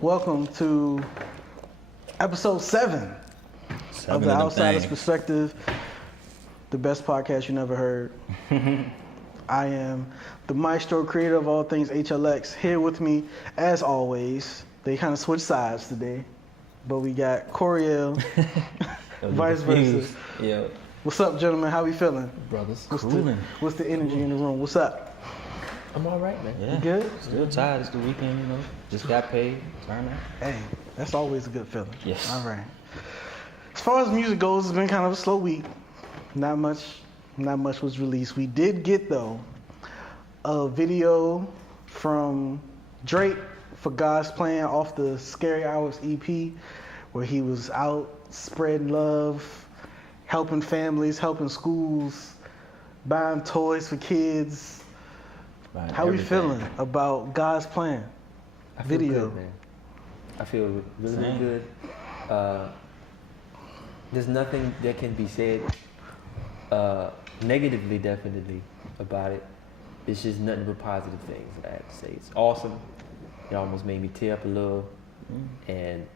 Welcome to episode 7 of the Outsider's Perspective, the best podcast you never heard. I am the Mystro, creator of all things HLX. Here with me, as always, they kind of switched sides today, but we got Coriel, vice versa. Yeah. What's up, gentlemen? How we feeling? Brothers, what's the energy in the room? What's up? I'm all right, man. Yeah. You good? Still tired. It's the weekend, you know. Just got paid. Turn out. Hey, that's always a good feeling. Yes. All right. As far as music goes, it's been kind of a slow week. Not much was released. We did get, though, a video from Drake for God's Plan off the Scary Hours EP, where he was out spreading love, helping families, helping schools, buying toys for kids. How are you feeling about God's Plan video? Good, man. I feel really good. There's nothing that can be said negatively, definitely, about it. It's just nothing but positive things that I have to say. It's awesome. It almost made me tear up a little. And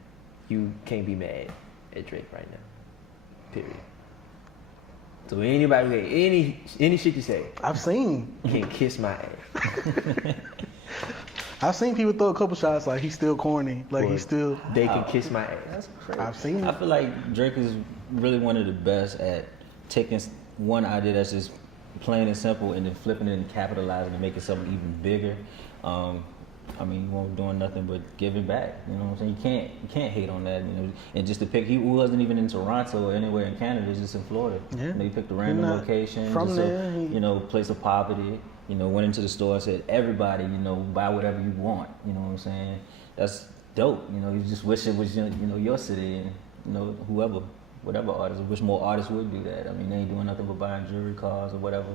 you can't be mad at Drake right now. Period. So anybody who any shit you say, I've seen can kiss my ass. I've seen people throw a couple shots like he's still corny, like he's still. They can kiss my ass. That's crazy. I've seen. I feel like Drake is really one of the best at taking one idea that's just plain and simple and then flipping it and capitalizing and making something even bigger. I mean, you won't doing nothing but giving back. You know what I'm saying? You can't hate on that. You know, and just to pick, he wasn't even in Toronto or anywhere in Canada. He's just in Florida. Yeah. You know, he picked a random location, from there, place of poverty. You know, went into the store and said, everybody, you know, buy whatever you want. You know what I'm saying? That's dope. You know, you just wish it was, your city and, whatever artist. I wish more artists would do that. I mean, they ain't doing nothing but buying jewelry, cars, or whatever.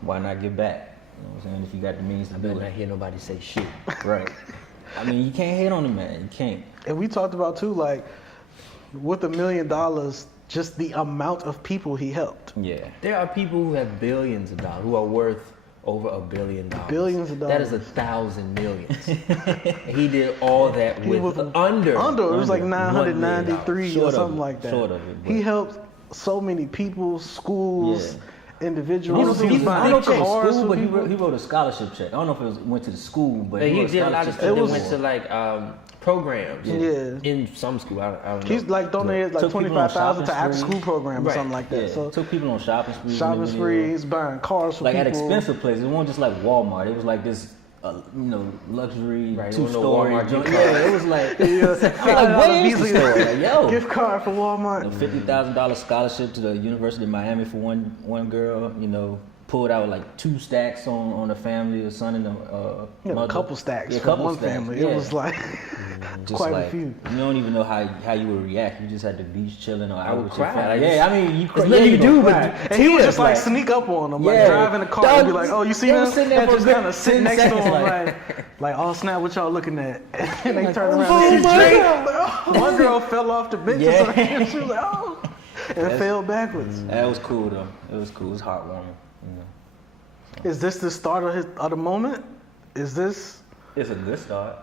Why not give back? You know what I'm saying? If you got the means to do it. I better not hear nobody say shit. Right. I mean, you can't hate on the man. You can't. And we talked about, too, like, with $1 million, just the amount of people he helped. Yeah. There are people who have billions of dollars, who are worth over $1 billion. Billions of dollars. That is 1,000 millions. He did all that with under. It was like 993 or something like that. Sort of it. He helped so many people, schools. Yeah. Individuals. He wrote a scholarship check. I don't know if it went to the school, but he did a lot of stuff that went to like programs. Yeah. In some school, I don't know. He's like donated like $25,000 to after school program or something like that. Yeah. So took people on shopping sprees. Shopping sprees, buying cars for people. Like at expensive places. It wasn't just like Walmart. It was like this. Luxury 2-story joint. Yeah, it was like gift card for Walmart. $50,000 scholarship to the University of Miami for one girl. Pulled out like 2 stacks on a family, a son and a a couple stacks for one family. It was like quite a few. You don't even know how you would react. You just had the beach chilling or I would cry. You cry. You do, but and he would just like sneak up on them, like drive in the car and be like, "Oh, you see them?" And just kind of sit next to him, like, "Oh snap, what y'all looking at?" And they turn around and see Drake. One girl fell off the bench or something. She was like, "Oh," and fell backwards. That was cool though. It was cool. It was heartwarming. Is this the start of the moment? Is this? It's a good start.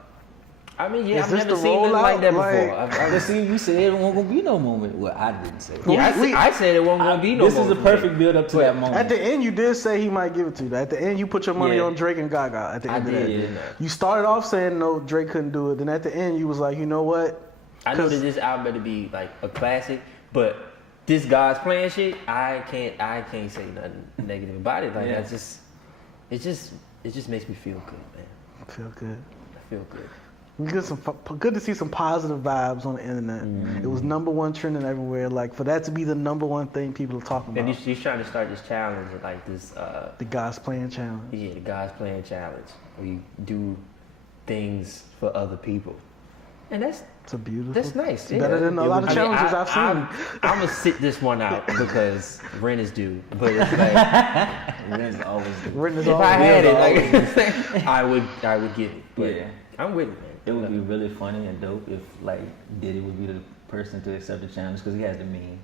I mean, I've never seen nothing like that before. I've never seen you say it wasn't gonna be no moment. Well, I didn't say it. I said it wasn't gonna be no moment. This is a perfect build up to that moment. At the end, you did say he might give it to you. At the end, you put your money on Drake and Gaga. At the end of that, you started off saying no, Drake couldn't do it. Then at the end, you was like, you know what? I know that this album better be like a classic, but this God's Plan shit, I can't say nothing negative about it. Like it just makes me feel good, man. I feel good. I feel good. Good to see some positive vibes on the internet. It was #1 trending everywhere. Like for that to be the #1 thing people are talking about. And he's trying to start this challenge, like this. The God's Plan challenge. Yeah, the God's Plan challenge. Where you do things for other people, and that's beautiful. That's nice. It's better than a lot of challenges I've seen. I'm gonna sit this one out because rent is due. But it's like rent is always due. Rent is if always I had it, like, I would give it. But I'm with it, man. It would be really funny and dope if like Diddy would be the person to accept the challenge because he has the means.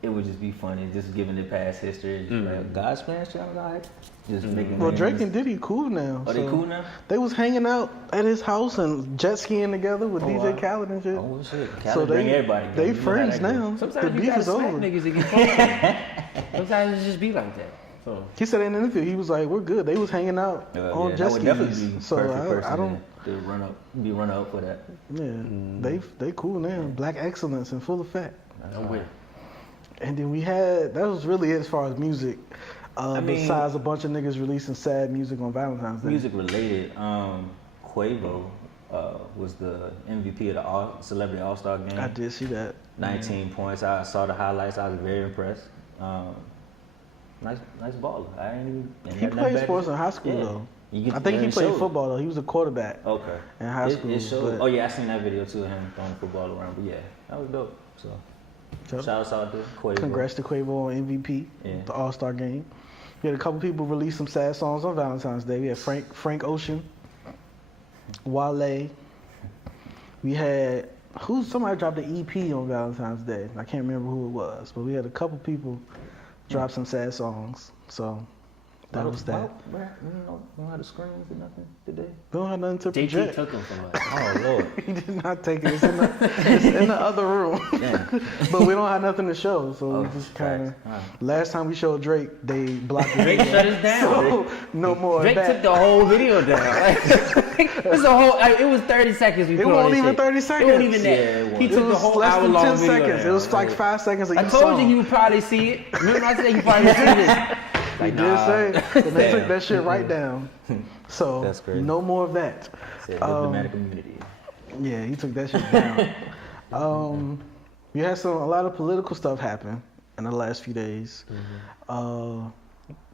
It would just be funny, just given the past history. Just like, God's plan challenge, alright. Just making. Well, Drake and Diddy cool now. Are they cool now? They was hanging out at his house and jet skiing together with DJ wow. Khaled and shit. Oh shit! Khaled So bring everybody. they friends now. Sometimes The you beef gotta is smack over. niggas again. Sometimes it just be like that. So He said in an interview, he was like, "We're good." They was hanging out on jet that would definitely skis. be So perfect person I don't. to run up for that. Yeah, they cool now. Black excellence in full effect. I'm with it. And then that was really it as far as music. Besides a bunch of niggas releasing sad music on Valentine's Day. Music related, Quavo was the MVP of the Celebrity All-Star game. I did see that. 19 points. I saw the highlights. I was very impressed. Nice baller. I ain't even. He played sports in high school though. I think he played football though. He was a quarterback. Okay. In high school. It showed. Oh yeah, I seen that video too. Him throwing the football around. But yeah, that was dope. So. Shout out to Quavo. Congrats to Quavo on MVP, the All-Star game. We had a couple people release some sad songs on Valentine's Day. We had Frank Ocean, Wale. We had somebody dropped an EP on Valentine's Day. I can't remember who it was, but we had a couple people drop some sad songs. So that was that. We don't have the screens or nothing today. We don't have nothing to JT project. took them from us. Oh Lord. He did not take it. It's in the other room. But we don't have nothing to show, so we just kind of. Last time we showed Drake, they blocked the Drake video. shut us down. So, no more Drake of that. took the whole video down. It was 30 seconds. It wasn't even 30 seconds. It wasn't even that. Yeah, it He was. took It the was whole less than hour-long 10 video seconds. down. It was like 5 seconds of I each told song. you would probably see it. Remember I said you probably see this. He did say, but they took that shit right down. So That's crazy. no more of that. Diplomatic immunity. Yeah, he took that shit down. We had a lot of political stuff happen in the last few days. Kind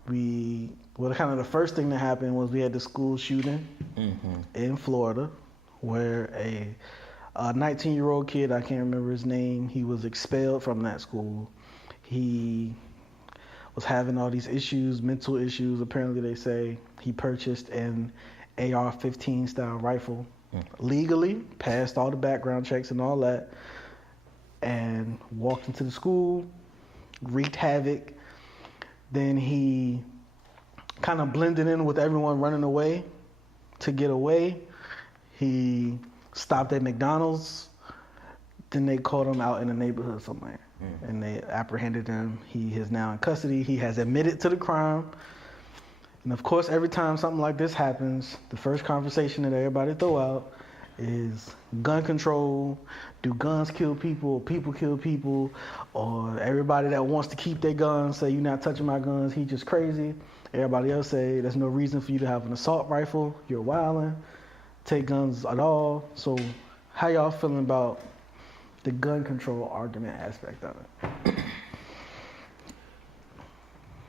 of the first thing that happened was we had the school shooting in Florida, where a 19-year-old kid, I can't remember his name, he was expelled from that school. He was having all these issues, mental issues. Apparently, they say he purchased an AR-15 style rifle legally, passed all the background checks and all that, and walked into the school, wreaked havoc. Then he kind of blended in with everyone running away. To get away, he stopped at McDonald's. Then they caught him out in the neighborhood somewhere. And they apprehended him. He is now in custody. He has admitted to the crime. And of course, every time something like this happens, the first conversation that everybody throw out is gun control. Do guns kill people? People kill people? Or everybody that wants to keep their guns say, "You're not touching my guns. He just crazy." Everybody else say, "There's no reason for you to have an assault rifle. You're wilding. Take guns at all." So how y'all feeling about the gun control argument aspect of it?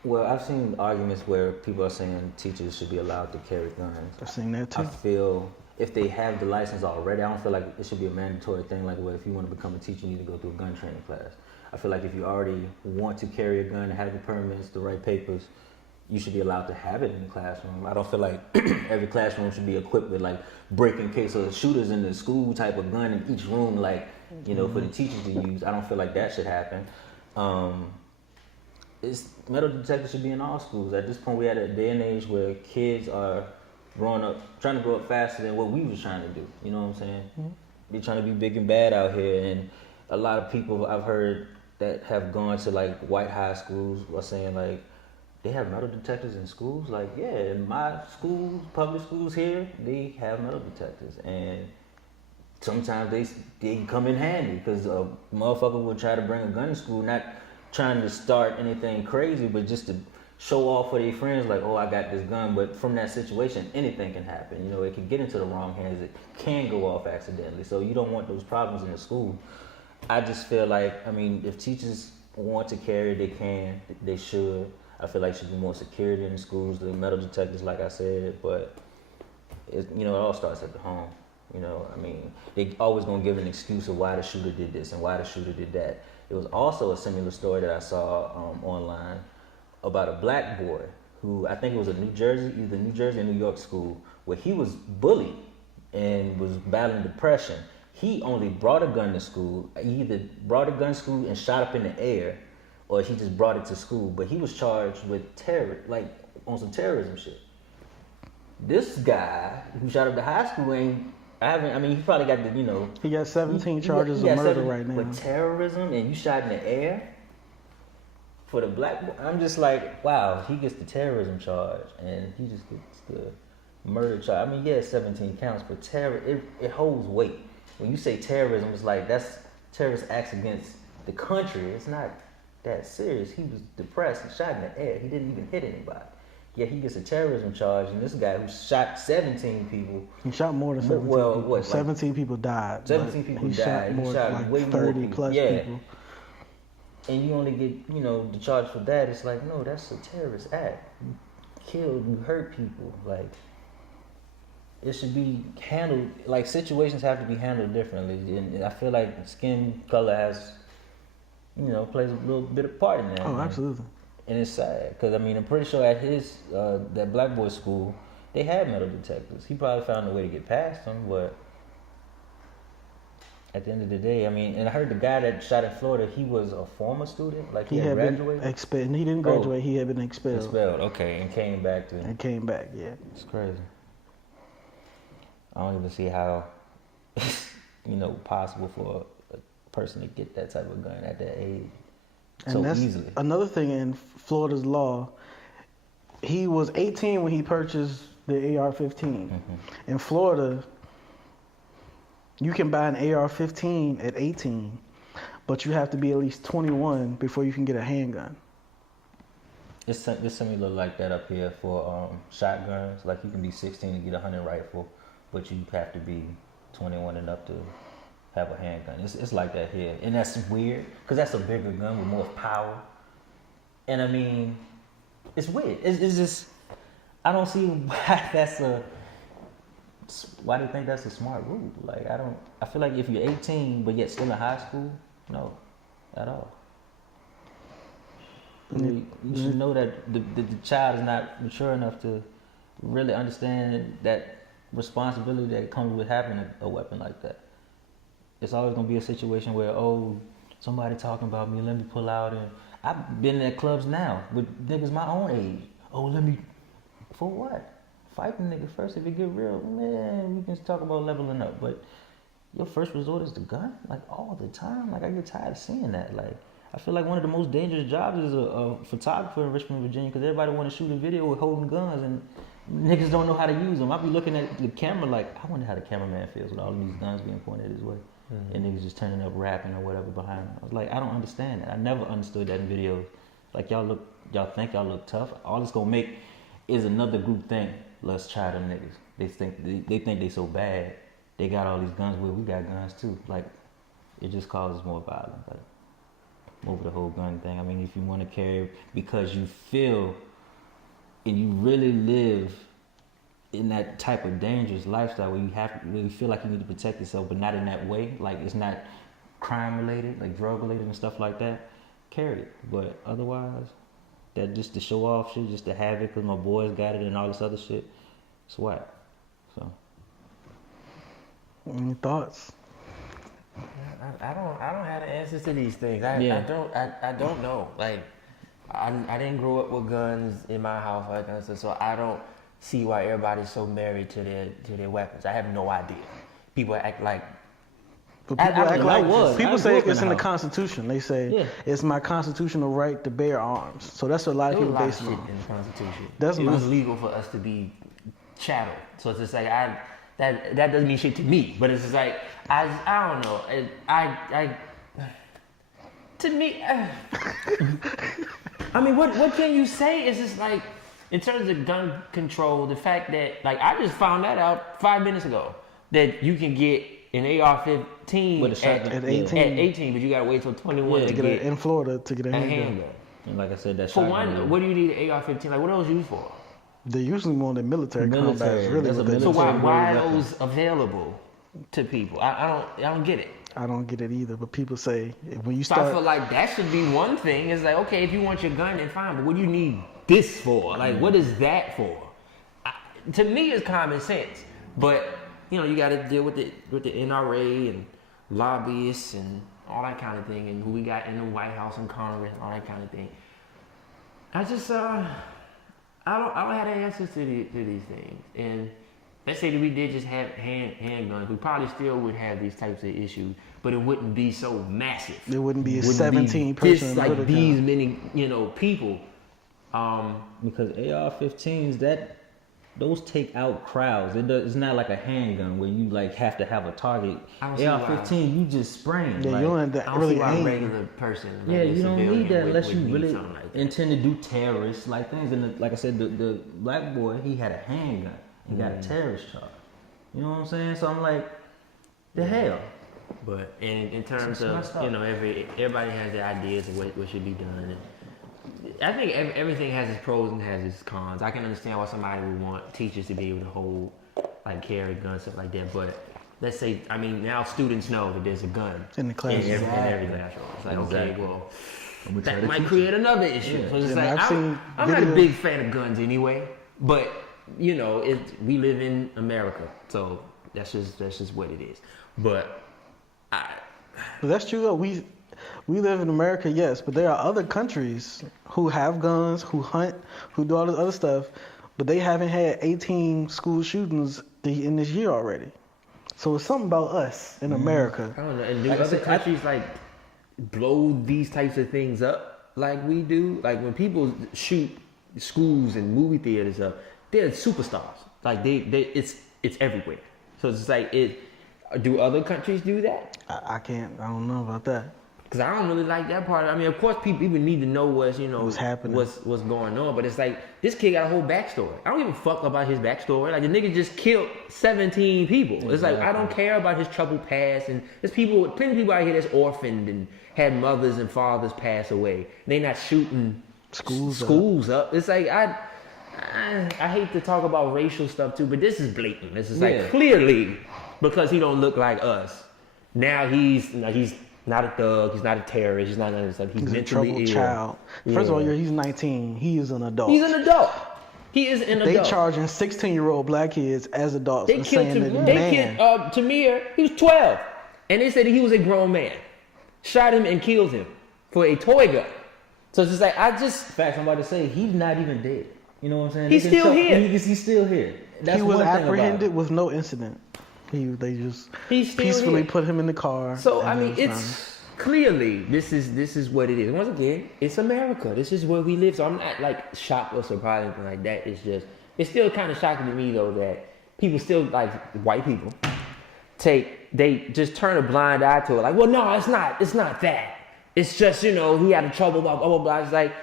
Well, I've seen arguments where people are saying teachers should be allowed to carry guns. I've seen that too. I feel if they have the license already, I don't feel like it should be a mandatory thing. Like, well, if you want to become a teacher, you need to go through a gun training class. I feel like if you already want to carry a gun, have the permits, the right papers, you should be allowed to have it in the classroom. I don't feel like every classroom should be equipped with like break in case of shooters in the school type of gun in each room, like, for the teachers to use. I don't feel like that should happen. Metal detectors should be in all schools. At this point, we're at a day and age where kids are trying to grow up faster than what we was trying to do. You know what I'm saying? They're trying to be big and bad out here, and a lot of people I've heard that have gone to like white high schools are saying like, they have metal detectors in schools? Like, yeah, in my schools, public schools here, they have metal detectors. And sometimes they come in handy because a motherfucker will try to bring a gun to school, not trying to start anything crazy, but just to show off for their friends, like, oh, I got this gun. But from that situation, anything can happen. It can get into the wrong hands. It can go off accidentally. So you don't want those problems in the school. I just feel like, if teachers want to carry, they can, they should. I feel like there should be more security in the schools, the metal detectors, like I said, but it all starts at the home. They always gonna give an excuse of why the shooter did this and why the shooter did that. It was also a similar story that I saw online about a black boy who, I think it was either New Jersey or New York school, where he was bullied and was battling depression. He only brought a gun to school. He either brought a gun to school and shot up in the air, or he just brought it to school. But he was charged with terror, like on some terrorism shit. This guy who shot up the high school he probably got the, He got 17 charges of murder right now. With terrorism, and you shot in the air for the black boy. I'm just like, wow, he gets the terrorism charge, and he just gets the murder charge. I mean, yeah, 17 counts, but terror, it holds weight. When you say terrorism, it's like that's terrorist acts against the country. It's not that serious. He was depressed and shot in the air. He didn't even hit anybody. Yeah, he gets a terrorism charge, and this guy who shot 17 people. He shot more than 17 people. What, 17 people died. 17 people died. Shot more, he shot like way 30 more people. plus people. And you only get, the charge for that. It's like, no, that's a terrorist act. You killed, you hurt people. Like, it should be handled, like, situations have to be handled differently. And I feel like skin color has, plays a little bit of part in that. Oh, absolutely. And it's sad, because, I'm pretty sure at his, that black boy school, they had metal detectors. He probably found a way to get past them, but at the end of the day, and I heard the guy that shot in Florida, he was a former student, like he had graduated. Been expelled. He didn't graduate. He had been expelled. Expelled, okay, and came back to. And came back, yeah. It's crazy. I don't even see how, possible for a person to get that type of gun at that age so and that's easily. Another thing in Florida's law, he was 18 when he purchased the AR-15. Mm-hmm. In Florida, you can buy an AR-15 at 18, but you have to be at least 21 before you can get a handgun. It's similar like that up here for shotguns. Like you can be 16 to get a hunting rifle, but you have to be 21 and up to have a handgun. It's like that here, and that's weird because that's a bigger gun with more power. And it's weird. It's just I don't see why that's a. Why do you think that's a smart rule? Like I feel like if you're 18 but yet still in high school, no, at all. You should know that the child is not mature enough to really understand that responsibility that comes with having a weapon like that. It's always gonna be a situation where somebody talking about me, let me pull out, and I've been at clubs now with niggas my own age. For what? Fight the nigga first. If it get real, man, we can talk about leveling up. But your first resort is the gun, like all the time. Like I get tired of seeing that. Like I feel like one of the most dangerous jobs is a photographer in Richmond, Virginia, because everybody want to shoot a video with holding guns and niggas don't know how to use them. I be looking at the camera like, I wonder how the cameraman feels with all of these guns being pointed his way. Mm-hmm. And niggas just turning up rapping or whatever behind them. I was like, I don't understand that. I never understood that in videos. Like y'all think y'all look tough. All it's gonna make is another group think, let's try them niggas. They think they so bad. They got all these guns. Well, we got guns too. Like it just causes more violence. Like over the whole gun thing. If you want to carry because you feel and you really live in that type of dangerous lifestyle where you have to really feel like you need to protect yourself, but not in that way. Like it's not crime related, like drug related and stuff like that. Carry it, but otherwise, that just to show off shit, just to have it because my boys got it and all this other shit, it's whack. So, any thoughts? I don't have the answers to these things. I don't know. Like I didn't grow up with guns in my house like that, so I don't see why everybody's so married to their weapons. I have no idea. People act like. But people say it's in the Constitution. They say it's my constitutional right to bear arms. So that's what a lot of people base it on. In the Constitution, it was legal for us to be chattel. So it's just like that doesn't mean shit to me. But it's just like I don't know. To me, what can you say? It's just like in terms of gun control, the fact that like I just found that out 5 minutes ago that you can get an AR-15 at 18, but you gotta wait till 21 to get it in Florida to get a handgun. And like I said, that's for one. What do you need an AR-15? Like what else used for? They're usually more than military combat. Really, so why are those available to people? I don't get it. I don't get it either. But people say when you start, I feel like that should be one thing. It's like okay, if you want your gun, then fine. But what do you need this for? Like what is that for? To me, it's common sense. But you got to deal with the NRA and lobbyists and all that kind of thing, and who we got in the White House and Congress and all that kind of thing. I just I don't have the answers to these things. And let's say that we did just have handguns, we probably still would have these types of issues, but it wouldn't be so massive. It wouldn't be a 17-person like these many people. Because AR-15s, those take out crowds. It's not like a handgun where you like have to have a target. AR-15, you just spraying. Yeah, like, you don't have to really a aim. regular person. Yeah, you don't need that unless you really like intend to do terrorist like things. And like I said, the black boy, he had a handgun. He got a terrorist charge. You know what I'm saying? So I'm like, the hell. But in terms of everybody has their ideas of what should be done. And I think everything has its pros and has its cons. I can understand why somebody would want teachers to be able to hold, like carry guns, stuff like that. But let's say, now students know that there's a gun in the classroom. In every classroom. It's like, okay, well, that the might create another issue. Yeah. So it's Yeah, like, I'm not a big fan of guns anyway. But we live in America, so that's just what it is. But that's true though. We live in America, yes, but there are other countries who have guns, who hunt, who do all this other stuff, but they haven't had 18 school shootings in this year already. So it's something about us in America. I don't know. And do other countries blow these types of things up like we do? Like when people shoot schools and movie theaters up, they're superstars. Like it's everywhere. So it's like do other countries do that? I don't know about that. Because I don't really like that part. Of course, people need to know what's happening, what's going on. But it's like this kid got a whole backstory. I don't give a fuck about his backstory. Like the nigga just killed 17 people. Exactly. It's like I don't care about his troubled past. And there's plenty of people out here that's orphaned and had mothers and fathers pass away. They not shooting schools up. It's like I hate to talk about racial stuff too, but this is blatant. This is like clearly because he don't look like us. Now he's not a thug. He's not a terrorist. He's not none of this stuff. He's mentally a troubled ill. child. First of all, he's 19. He is an adult. He's an adult. He is an adult. They charging 16-year-old black kids as adults. They killed Tamir. He was 12, and they said he was a grown man. Shot him and killed him for a toy gun. So it's just like Facts, I'm about to say he's not even dead. You know what I'm saying? He's still here. He's still here. That's he was apprehended with no incident. They just peacefully put him in the car. So it's clearly this is what it is. Once again, it's America. This is where we live. So I'm not like shocked or surprised or anything like that. It's still kind of shocking to me though that people still like white people they just turn a blind eye to it. Like, well, no, it's not that. It's just he had a trouble blah blah blah. It's like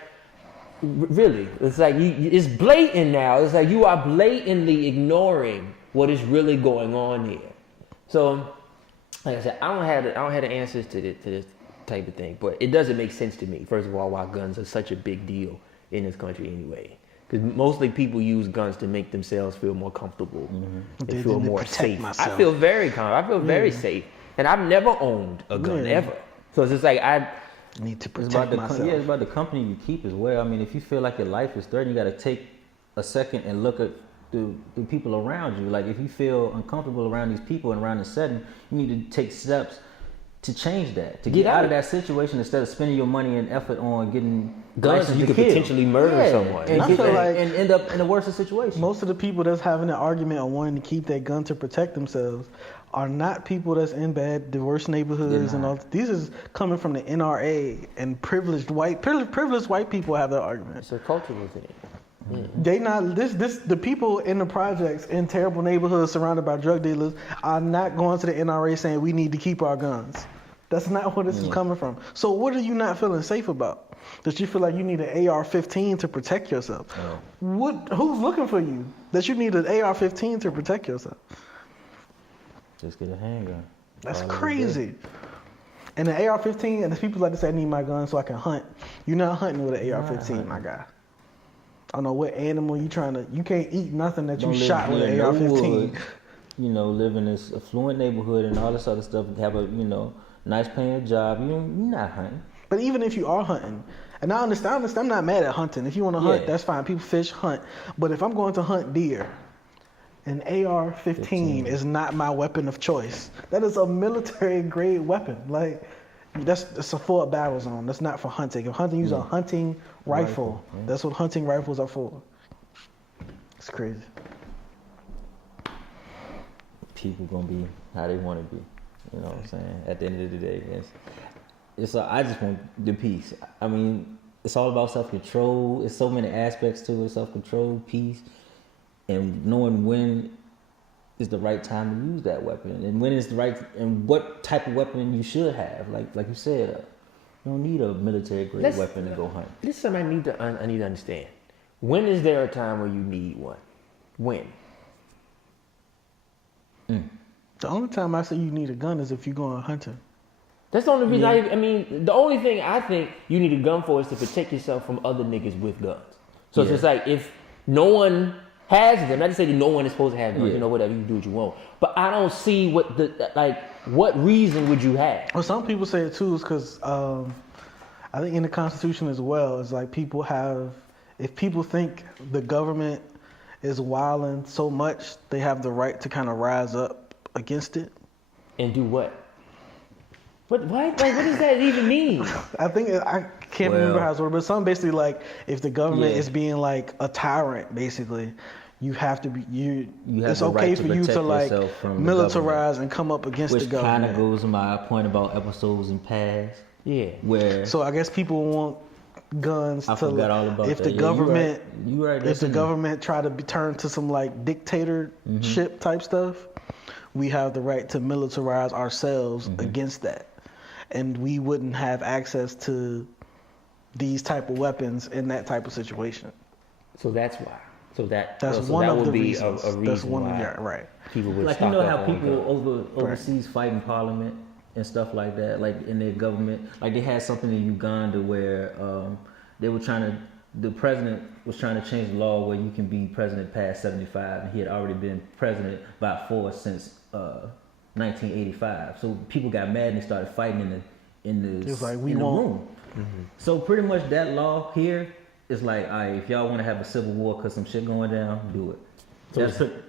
really, it's like it's blatant now. It's like you are blatantly ignoring what is really going on here. So, like I said, I don't have the answers to this type of thing, but it doesn't make sense to me. First of all, why guns are such a big deal in this country anyway. Because mostly people use guns to make themselves feel more comfortable. Mm-hmm. They feel more safe. Myself. I feel very calm. I feel very safe, and I've never owned a gun ever. So it's just like I need to protect myself. It's about the company you keep as well. I mean, if you feel like your life is threatened, you got to take a second and look at the people around you. Like if you feel uncomfortable around these people and around the setting, you need to take steps to change that, to get out of that situation instead of spending your money and effort on getting guns so you could potentially murder someone and end up in a worse situation. Most of the people that's having an argument on wanting to keep that gun to protect themselves are not people that's in bad, diverse neighborhoods and all. These is coming from the NRA and privileged white people have that argument. It's a cultural thing. Yeah. They not the people in the projects in terrible neighborhoods surrounded by drug dealers are not going to the NRA saying we need to keep our guns. That's not where this is coming from. So what are you not feeling safe about? That you feel like you need an AR-15 to protect yourself? Oh. Who's looking for you that you need an AR-15 to protect yourself? Just get a handgun. That's crazy. And the AR-15, and the people like to say I need my gun so I can hunt. You're not hunting with an AR-15, my guy. I don't know what animal you can't eat nothing that you shot with an AR-15. Live in this affluent neighborhood and all this other stuff, have a, nice paying job. You're not hunting. But even if you are hunting, and I understand, I'm not mad at hunting. If you want to hunt, that's fine. People fish, hunt. But if I'm going to hunt deer, An AR-15 is not my weapon of choice. That is a military grade weapon. Like, that's a for a battle zone. That's not for hunting. If hunting, use a hunting rifle. Yeah. That's what hunting rifles are for. It's crazy. People gonna be how they want to be. You know what I'm saying? At the end of the day, I just want the peace. I mean, it's all about self-control. It's so many aspects to it: self-control, peace, and knowing when is the right time to use that weapon, and when is the right, and what type of weapon you should have. Like you said, you don't need a military grade weapon to go hunt. This is something I need to understand. When is there a time where you need one? When? The only time I say you need a gun is if you're going hunting. That's the only reason I mean, the only thing I think you need a gun for is to protect yourself from other niggas with guns. So it's just like, if no one has them, not to say that no one is supposed to have guns, you know, whatever, you do what you want. But I don't see what reason would you have? Well, some people say it too is because I think in the Constitution as well, it's like if people think the government is wilding so much, they have the right to kind of rise up against it. And do what? What does that even mean? I think I can't remember how it's worded, but something basically like if the government is being like a tyrant, basically, you have to be it's okay for you to like militarize and come up against the government. Which kind of goes to my point about episodes in past. Yeah. Where so I guess people want guns I forgot all about if that. the government you right. If the government try to turn to some like dictatorship type stuff, we have the right to militarize ourselves against that. And we wouldn't have access to these type of weapons in that type of situation. So that's why. That's one of the reasons. A reason that's one why right. People would like stock how up people overseas fight in parliament and stuff like that, like in their government. Like they had something in Uganda where the president was trying to change the law where you can be president past 75, and he had already been president by force since 1985. So people got mad and they started fighting in the room. So pretty much that law here is like, all right, if y'all want to have a civil war because some shit going down, do it. So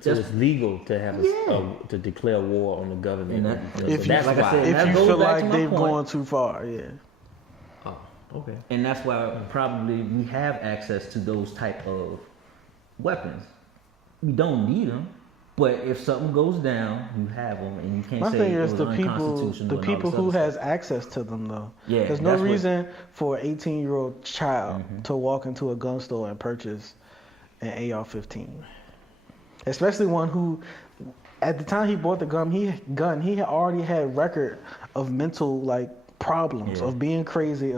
it's legal to have to declare war on the government. If you feel like they've gone too far, Oh, okay. And that's why probably we have access to those type of weapons. We don't need them, but if something goes down, you have them, and you can't my say thing it is was the unconstitutional. people who has access to them though. Yeah, there's no reason for an 18-year-old child to walk into a gun store and purchase an AR-15, especially one who, at the time he bought the gun, he had already had record of mental like problems of being crazy.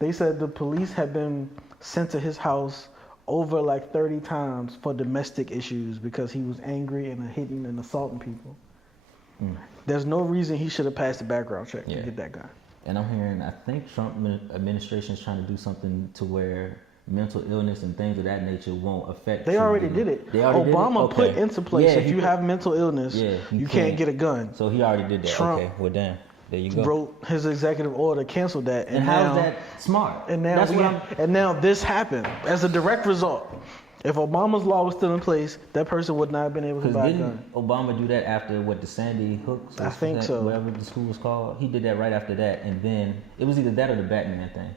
They said the police had been sent to his house over like 30 times for domestic issues because he was angry and hitting and assaulting people. There's no reason he should have passed the background check to get that gun. And I'm hearing, I think Trump administration is trying to do something to where mental illness and things of that nature won't affect. They already did it. Obama put into place if you have mental illness, you can't get a gun. So he already did that. Trump okay, well damn. There you go. Wrote his executive order, canceled that, and how's that smart? And now this happened as a direct result. If Obama's law was still in place, that person would not have been able to buy a gun. Obama do that after the Sandy Hook? I think so. Whatever the school was called, he did that right after that, and then it was either that or the Batman thing,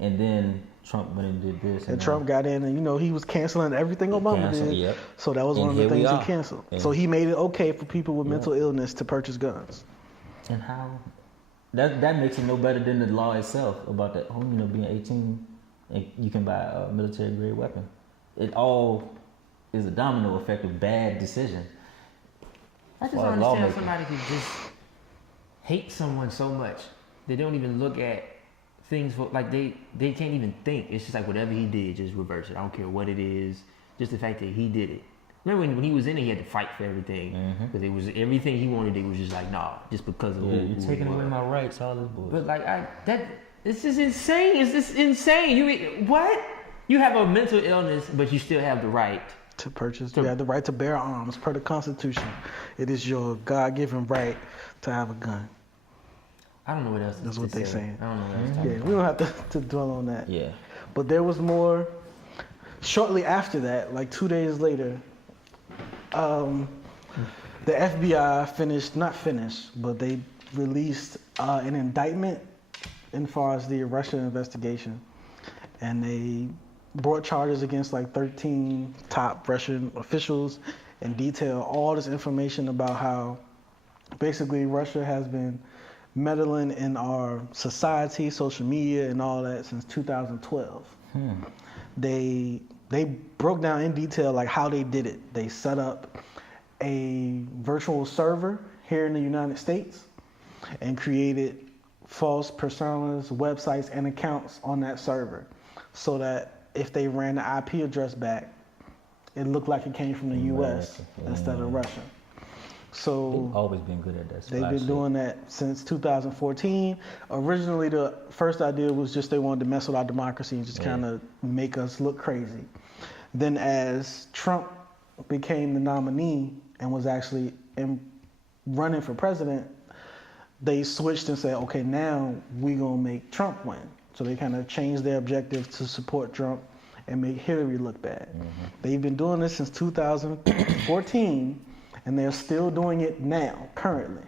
and then Trump went and did this. And Trump got in, and he was canceling everything Obama did. Yep. So that was one of the things he canceled. So he made it okay for people with mental illness to purchase guns. And how? That makes it no better than the law itself about that. Being 18, and you can buy a military grade weapon. It all is a domino effect of bad decisions. I just don't understand how somebody could just hate someone so much they don't even look at things for, like they can't even think. It's just like whatever he did, just reverse it. I don't care what it is. Just the fact that he did it. Remember when he was in it, he had to fight for everything because it was everything he wanted. It was just like just because of you're taking away my rights, all this bullshit. But it's just insane. It's just insane. You have a mental illness, but you still have the right to purchase. You have the right to bear arms per the Constitution. It is your God-given right to have a gun. I don't know what else. That's what they're saying. I don't know what else. Yeah, we don't have to dwell on that. Yeah. But there was more. Shortly after that, like 2 days later, The FBI not finished, but they released an indictment as far as the Russia investigation. And they brought charges against like 13 top Russian officials and detail all this information about how basically Russia has been meddling in our society, social media, and all that since 2012. They broke down in detail like how they did it. They set up a virtual server here in the United States and created false personas, websites, and accounts on that server so that if they ran the IP address back, it looked like it came from the US instead of Russia. So they've always been good at that. They've been doing that since 2014. Originally, the first idea was just they wanted to mess with our democracy and just kind of make us look crazy. Then as Trump became the nominee and was actually running for president, they switched and said, okay, now we're going to make Trump win. So they kind of changed their objective to support Trump and make Hillary look bad. They've been doing this since 2014, and they're still doing it now, currently.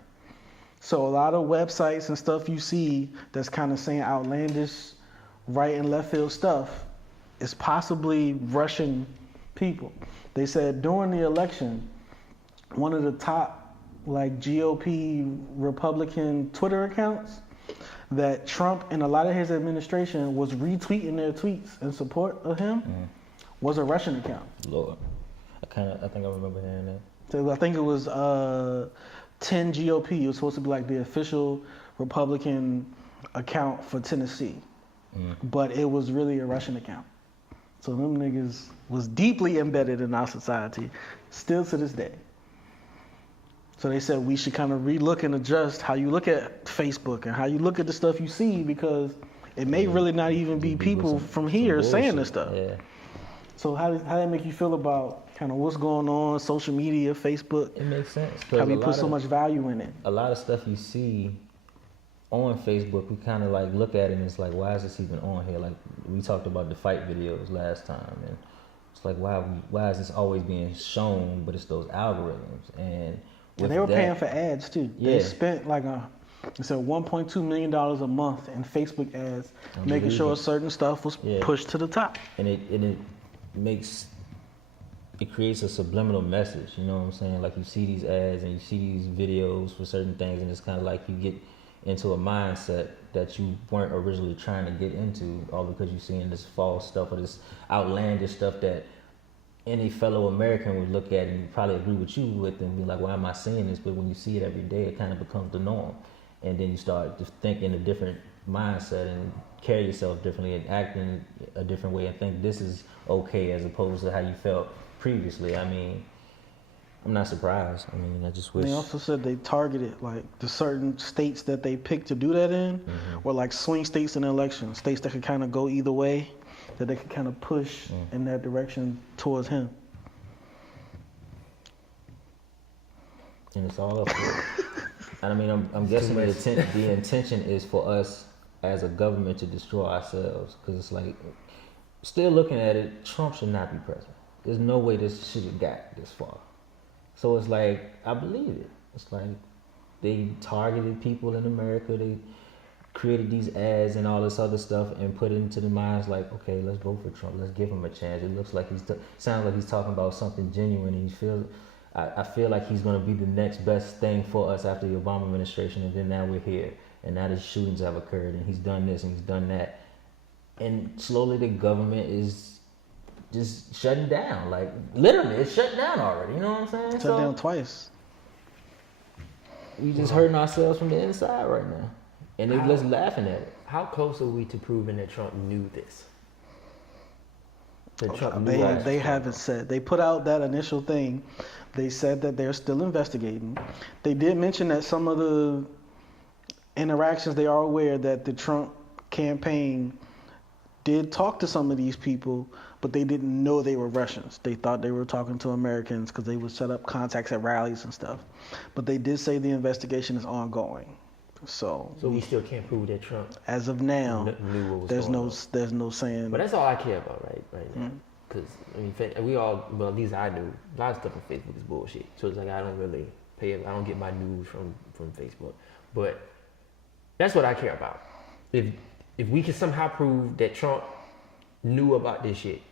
So a lot of websites and stuff you see that's kind of saying outlandish right and left field stuff is possibly Russian people. They said during the election, one of the top like GOP Republican Twitter accounts that Trump and a lot of his administration was retweeting their tweets in support of him was a Russian account. Lord, I think I remember hearing that. So I think it was 10 GOP. It was supposed to be like the official Republican account for Tennessee, but it was really a Russian account. So them niggas was deeply embedded in our society, still to this day. So they said we should kind of relook and adjust how you look at Facebook and how you look at the stuff you see, because it may really not even be people from here saying this stuff. Yeah. So how that make you feel about kind of what's going on, social media, Facebook? It makes sense. How we put so much value in it. A lot of stuff you see on Facebook, we kind of like look at it and it's like, why is this even on here? Like we talked about the fight videos last time, and it's like, why is this always being shown? But it's those algorithms, and they were paying for ads too. Yeah. They spent like $1.2 million a month in Facebook ads, making sure certain stuff was pushed to the top. And it creates a subliminal message. You know what I'm saying? Like you see these ads and you see these videos for certain things, and it's kind of like you get into a mindset that you weren't originally trying to get into, all because you're seeing this false stuff or this outlandish stuff that any fellow American would look at and probably agree with you with and be like, why am I seeing this? But when you see it every day, it kind of becomes the norm. And then you start to think in a different mindset and carry yourself differently and act in a different way and think this is okay as opposed to how you felt previously. I mean, I'm not surprised. I mean, I just wish. They also said they targeted like the certain states that they picked to do that in were like swing states in the election, states that could kind of go either way, that they could kind of push in that direction towards him. And it's all up there. And I mean, I'm guessing the intention is for us as a government to destroy ourselves, because it's like, still looking at it, Trump should not be president. There's no way this should have got this far. So it's like, I believe it. It's like they targeted people in America. They created these ads and all this other stuff and put it into the minds like, okay, let's vote for Trump. Let's give him a chance. It looks like sounds like he's talking about something genuine, and I feel like he's going to be the next best thing for us after the Obama administration. And then now we're here, and now the shootings have occurred, and he's done this and he's done that, and slowly the government is just shutting down. Like literally, it's shut down already. You know what I'm saying? Shut down twice. We just hurting ourselves from the inside right now. And they're just laughing at it. How close are we to proving that Trump knew this? They haven't said. They put out that initial thing. They said that they're still investigating. They did mention that some of the interactions, they are aware that the Trump campaign did talk to some of these people, but they didn't know they were Russians. They thought they were talking to Americans because they would set up contacts at rallies and stuff. But they did say the investigation is ongoing. So we still can't prove that Trump, as of now, knew what was there's going no on. saying. But that's all I care about right now. because I mean, we all, well, at least I knew a lot of stuff on Facebook is bullshit. So it's like I don't really I don't get my news from Facebook. But that's what I care about. If we can somehow prove that Trump knew about this shit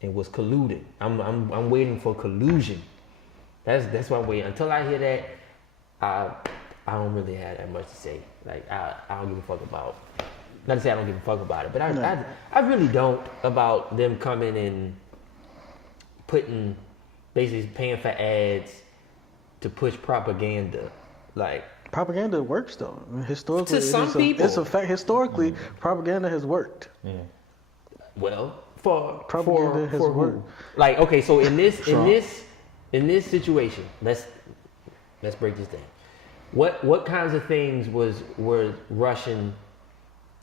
and was colluding, I'm waiting for collusion. That's what I'm waiting. Until I hear that, I don't really have that much to say. Like I don't give a fuck about. Not to say I don't give a fuck about it, but I really don't about them coming and putting, basically paying for ads to push propaganda. Like propaganda works though. I mean, historically, to some people, it's a fact. Historically, propaganda has worked. Yeah. Well, for propaganda has worked. Who? Like okay, so in this situation, let's break this down. What kinds of things were Russian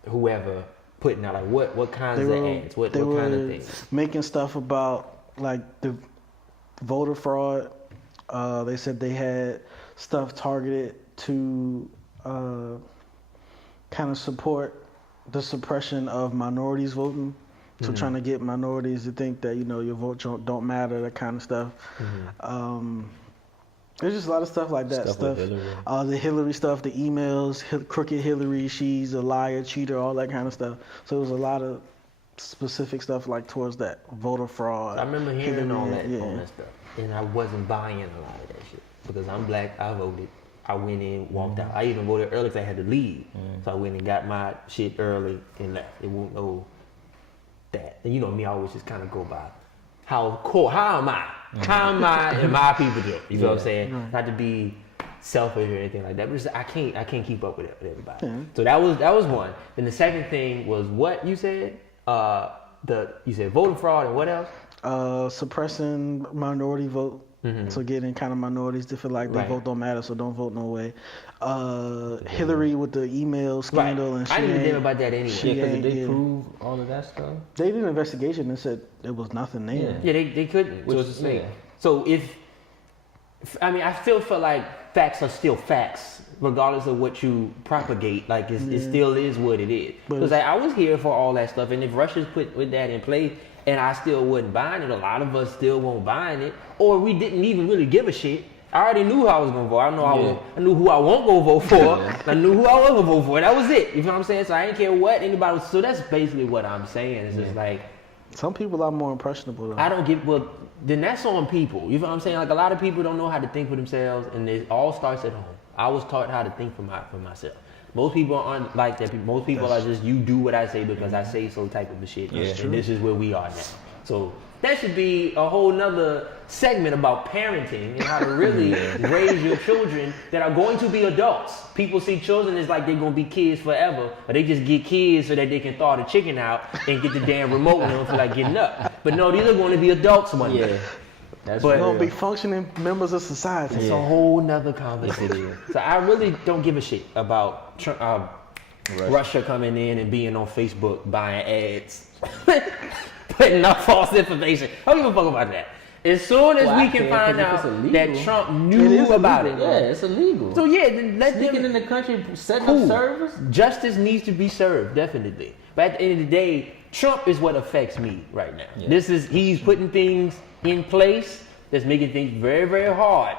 whoever putting out? Like what kinds of ads? What kind of things? Making stuff about like the voter fraud. They said they had stuff targeted to kind of support the suppression of minorities voting. So trying to get minorities to think that, you know, your vote don't matter, that kind of stuff. There's just a lot of stuff like that. The Hillary stuff, the emails, crooked Hillary, she's a liar, cheater, all that kind of stuff. So there was a lot of specific stuff like towards that voter fraud. I remember hearing all that stuff, and I wasn't buying a lot of that shit because I'm black. I voted. I went in, walked out. I even voted early because I had to leave. So I went and got my shit early and left. It won't know that. And you know me, I always just kind of go by how am I? How am I and my people do? You know what I'm saying? Not to be selfish or anything like that, but just, I can't keep up with everybody. So that was one. And the second thing was what you said. You said voter fraud and what else? Suppressing minority vote. So getting kind of minorities to feel like their vote don't matter, so don't vote no way. Hillary with the email scandal, and I didn't think about that anyway. Because they prove all of that stuff. They did an investigation and said there was nothing there. Yeah, they couldn't. Which is so I still feel like facts are still facts, regardless of what you propagate. Like it still is what it is. Because I was here for all that stuff, and if Russia's put with that in place, and I still wasn't buying it, a lot of us still won't buying it, or we didn't even really give a shit. I already knew how I was gonna vote. I knew who I won't go vote for. I knew who I was gonna vote for. That was it. You know what I'm saying? So I didn't care what anybody was. So that's basically what I'm saying. It's just like some people are more impressionable. Though. I don't get then that's on people. You know what I'm saying? Like a lot of people don't know how to think for themselves, and it all starts at home. I was taught how to think for myself. Most people aren't like that. Most people are just, you do what I say because I say so type of a shit. Yeah, and this is where we are now. So that should be a whole nother segment about parenting and how to really raise your children that are going to be adults. People see children as like they're going to be kids forever, but they just get kids so that they can thaw the chicken out and get the damn remote and don't feel like getting up. But no, these are going to be adults one day. That's going to be functioning members of society. It's a whole nother conversation. So I really don't give a shit about Russia coming in and being on Facebook buying ads. Putting up false information. I don't give a fuck about that. As soon as we can find out that Trump knew about it. Yeah, it's illegal. So then let them in the country, setting up servers. Justice needs to be served, definitely. But at the end of the day, Trump is what affects me right now. Yeah. He's putting things in place that's making things very, very hard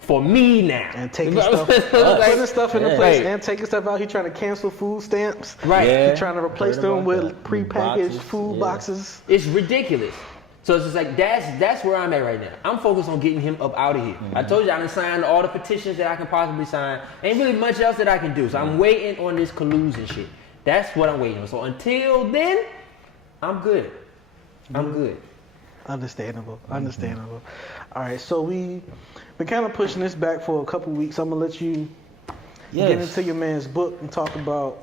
for me now. And taking putting stuff into place and taking stuff out. He's trying to cancel food stamps. Right. Yeah. He's trying to replace them with prepackaged food boxes. It's ridiculous. So it's just like that's where I'm at right now. I'm focused on getting him up out of here. I told you I done signed all the petitions that I can possibly sign. Ain't really much else that I can do. So I'm waiting on this collusion shit. That's what I'm waiting on. So until then, I'm good. I'm good. Understandable. All right, so we've been kind of pushing this back for a couple weeks. I'm gonna let you get into your man's book and talk about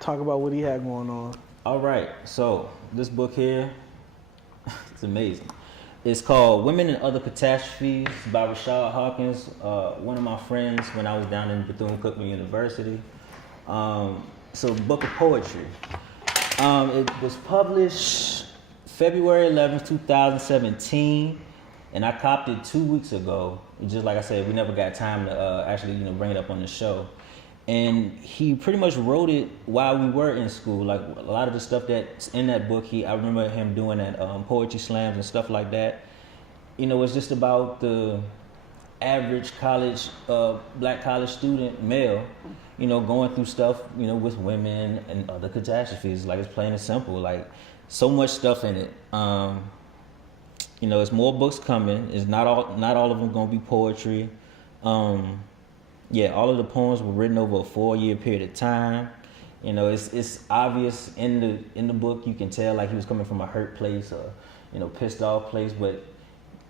what he had going on. All right, so this book here, it's amazing. It's called Women and Other Catastrophes by Rashad Hawkins, one of my friends when I was down in Bethune-Cookman University. It's a book of poetry. It was published February 11th, 2017, and I copped it 2 weeks ago. Just like I said, we never got time to actually bring it up on the show. And he pretty much wrote it while we were in school. Like a lot of the stuff that's in that book, I remember him doing at poetry slams and stuff like that. You know, it's just about the average college, black college student male, you know, going through stuff, you know, with women and other catastrophes. Like, it's plain and simple. Like, so much stuff in it. You know, it's more books coming. It's not all of them gonna be poetry. Yeah, all of the poems were written over a 4-year period of time. You know, it's obvious in the book. You can tell like he was coming from a hurt place or, you know, pissed off place. But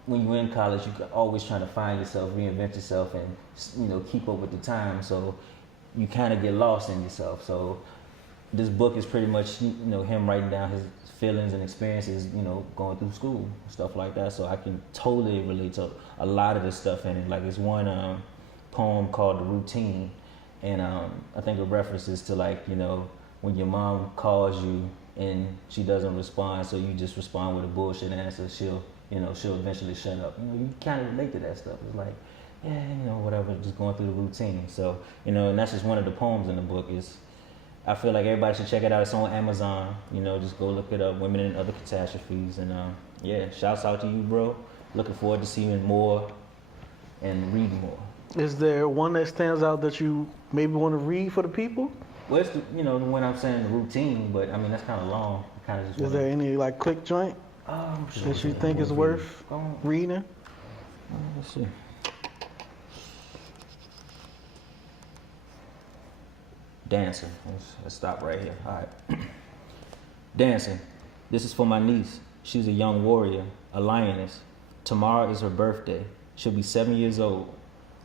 when you're in college, you're always trying to find yourself, reinvent yourself, and, you know, keep up with the time. So you kind of get lost in yourself. So this book is pretty much, you know, him writing down his feelings and experiences, you know, going through school, stuff like that. So I can totally relate to a lot of the stuff in it. Like, it's one poem called The Routine, and I think it references to, like, you know, when your mom calls you and she doesn't respond, so you just respond with a bullshit answer, she'll eventually shut up. You know, you kind of relate to that stuff. It's like, yeah, you know, whatever, just going through the routine. So, you know, and that's just one of the poems in the book. I feel like everybody should check it out. It's on Amazon. You know, just go look it up, Women and Other Catastrophes. And yeah, shouts out to you, bro. Looking forward to seeing more and reading more. Is there one that stands out that you maybe want to read for the people? Well, it's the, you know, the one I'm saying, The Routine, but I mean, that's kind of long. Kind of just. Is there any like quick joint that you think is worth reading? Let's see. Dancing. Let's stop right here. All right. Dancing. This is for my niece. She's a young warrior, a lioness. Tomorrow is her birthday. She'll be 7 years old.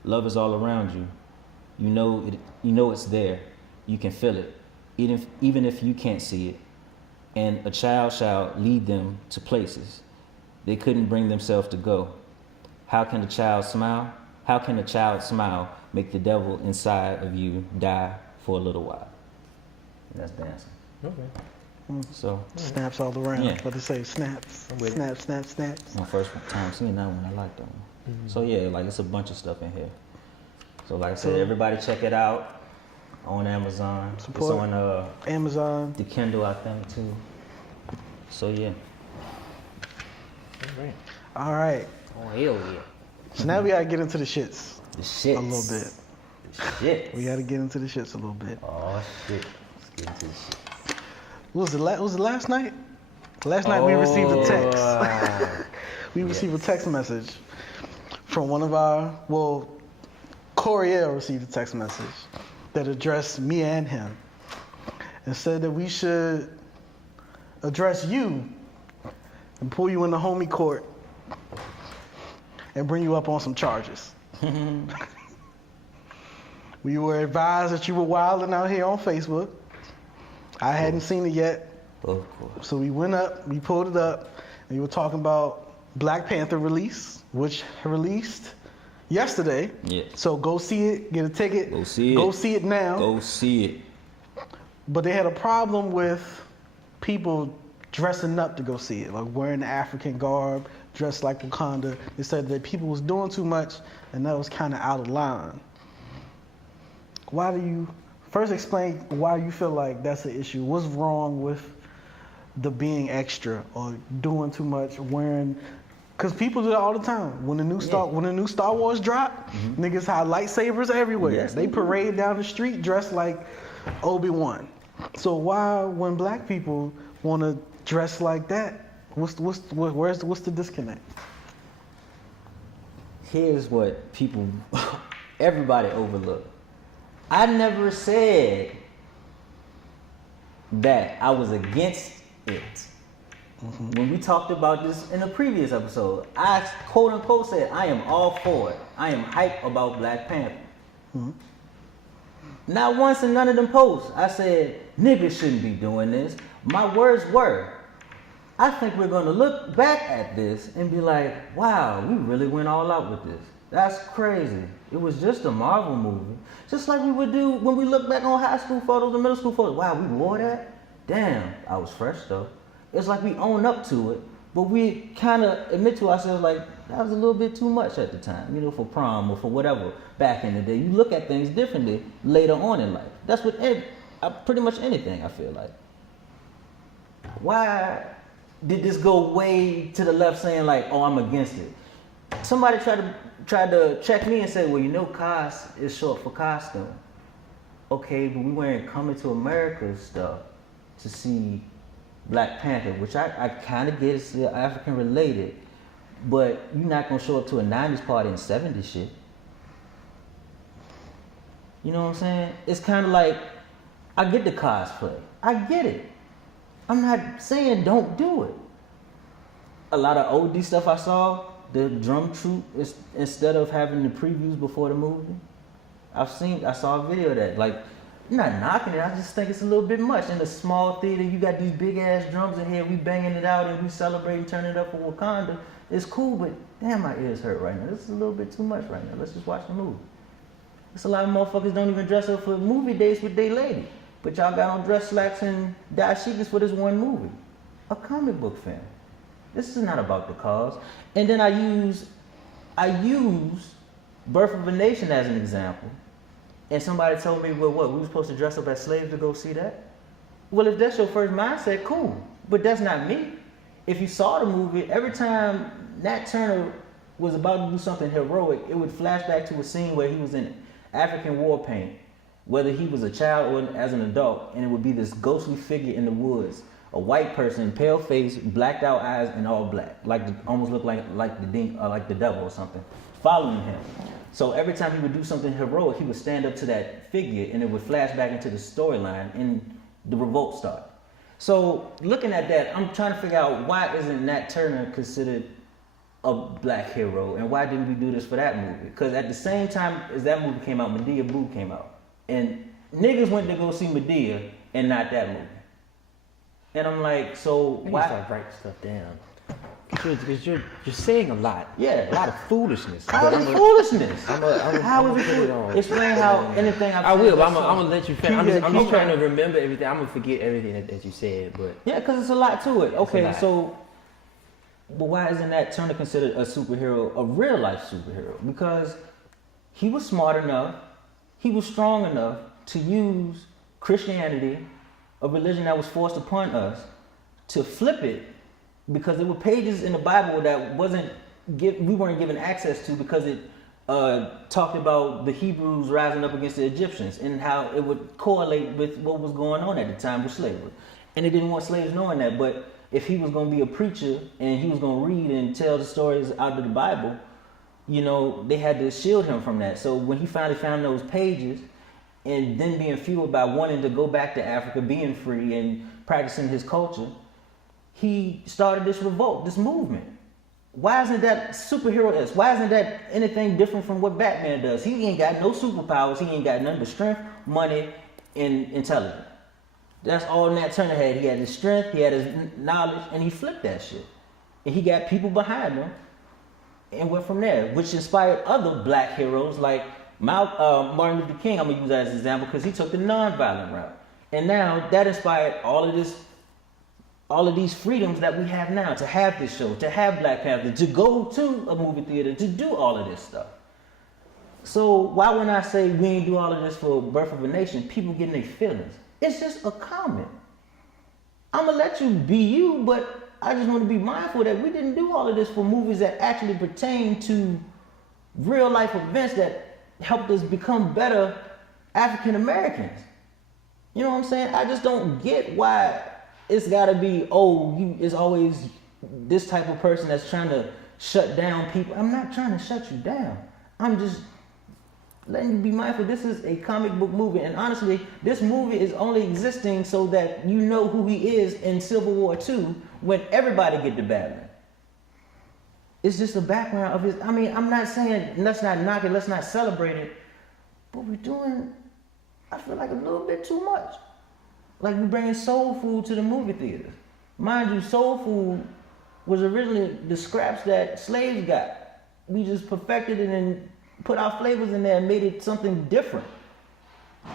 Love is all around you. You know it's there. You can feel it, even if you can't see it. And a child shall lead them to places they couldn't bring themselves to go. How can a child smile? How can a child smile make the devil inside of you die for a little while? And that's dancing. Okay. So Snaps all around. Yeah. What they say, snaps. Snaps. my first time seeing that one, I liked that one. Mm-hmm. So yeah, like, it's a bunch of stuff in here. So like I said, everybody check it out on Amazon. Support. It's on Amazon. the Kindle, I think, too. So yeah. All right. All right. Oh, hell yeah. So now we gotta get into the shits The shits. a little bit. The shits. We gotta get into the shits a little bit. Oh shit. Let's get into this shit. Was it last night? Last night we received a text. We received a text message from one of our, Coriel received a text message that addressed me and him and said that we should address you and pull you in the homie court and bring you up on some charges. We were advised that you were wilding out here on Facebook. I hadn't seen it yet. Of course. So we went up, we pulled it up, and we were talking about Black Panther release, which released yesterday. Yeah. So go see it, get a ticket. Go see it. Go see it now. Go see it. But they had a problem with people dressing up to go see it, like wearing the African garb, dressed like Wakanda. They said that people was doing too much, and that was kind of out of line. Why do you first explain why you feel like that's an issue? What's wrong with the being extra or doing too much, wearing? Because people do that all the time. When the new Star Wars drop, niggas have lightsabers everywhere. Yes, they parade down the street dressed like Obi-Wan. So why, when black people want to dress like that, what's the disconnect? Here's what everybody overlook. I never said that I was against it. When we talked about this in a previous episode, I quote unquote said I am all for it. I am hype about Black Panther. Not once in none of them posts I said niggas shouldn't be doing this. My words were, I think we're gonna look back at this and be like, wow, we really went all out with this. That's crazy. It was just a Marvel movie. Just like we would do when we look back on high school photos and middle school photos. Wow, we wore that? Damn, I was fresh though. It's like we own up to it, But we kind of admit to ourselves like that was a little bit too much at the time, you know, for prom or for whatever back in the day. You look at things differently later on in life. That's what pretty much anything I feel like. Why did this go way to the left saying like, oh, I'm against it? Somebody tried to check me and say, well, you know, cos is short for costume. Okay, but we weren't Coming to America stuff to see Black Panther, which I kind of get is African related, but you're not gonna show up to a 90s party and 70s shit. You know what I'm saying? It's kind of like, I get the cosplay. I get it. I'm not saying don't do it. A lot of OD stuff I saw, the drum troupe, instead of having the previews before the movie, I saw a video of that. Like, I'm not knocking it, I just think it's a little bit much. In a small theater, you got these big ass drums in here, we banging it out and we celebrating, turning it up for Wakanda. It's cool, but damn, my ears hurt right now. This is a little bit too much right now. Let's just watch the movie. There's a lot of motherfuckers don't even dress up for movie dates with their lady. But y'all got on dress slacks and dashikis for this one movie. A comic book fan. This is not about the cause. And then I use Birth of a Nation as an example. And somebody told me, well, what, we were supposed to dress up as slaves to go see that? Well, if that's your first mindset, cool. But that's not me. If you saw the movie, every time Nat Turner was about to do something heroic, it would flash back to a scene where he was in African war paint, whether he was a child or as an adult, and it would be this ghostly figure in the woods, a white person, pale face, blacked out eyes, and all black, almost looked like the devil or something, following him. So every time he would do something heroic, he would stand up to that figure, and it would flash back into the storyline, and the revolt started. So looking at that, I'm trying to figure out why isn't Nat Turner considered a black hero, and why didn't we do this for that movie? Because at the same time as that movie came out, Medea Boo came out. And niggas went to go see Medea and not that movie. And I'm like, so You why? start writing stuff down. Because you're saying a lot. Yeah. A lot of foolishness. How is it foolishness? How is it foolishness? Explain how anything I said will, but is I'm gonna let you finish. I'm just trying to remember everything. I'm gonna forget everything that you said, but yeah, because it's a lot to it. Okay, lot. so, but why isn't Nat Turner considered a superhero, a real life superhero? Because he was smart enough, he was strong enough to use Christianity, a religion that was forced upon us, to flip it, because there were pages in the Bible that we weren't given access to, because it talked about the Hebrews rising up against the Egyptians and how it would correlate with what was going on at the time with slavery. And they didn't want slaves knowing that, but if he was going to be a preacher and he was going to read and tell the stories out of the Bible, you know, they had to shield him from that. So when he finally found those pages, and then being fueled by wanting to go back to Africa, being free and practicing his culture, he started this revolt, this movement. Why isn't that superhero-esque? Why isn't that anything different from what Batman does? He ain't got no superpowers. He ain't got nothing but strength, money, and intelligence. That's all Nat Turner had. He had his strength, he had his knowledge, and he flipped that shit. And he got people behind him and went from there, which inspired other black heroes like Martin Luther King. I'm going to use that as an example because he took the nonviolent route. And now that inspired all of these freedoms that we have now, to have this show, to have Black Panther, to go to a movie theater, to do all of this stuff. So why when I say we ain't do all of this for Birth of a Nation, people getting their feelings? It's just a comment. I'm going to let you be you, but I just want to be mindful that we didn't do all of this for movies that actually pertain to real life events that helped us become better African Americans. You know what I'm saying? I just don't get why it's got to be, it's always this type of person that's trying to shut down people. I'm not trying to shut you down. I'm just letting you be mindful. This is a comic book movie. And honestly, this movie is only existing so that you know who he is in Civil War II when everybody get to battling. It's just the background of his. I mean, I'm not saying let's not knock it, let's not celebrate it. But we're doing, I feel like, a little bit too much. Like we bringing soul food to the movie theaters. Mind you, soul food was originally the scraps that slaves got. We just perfected it and put our flavors in there and made it something different.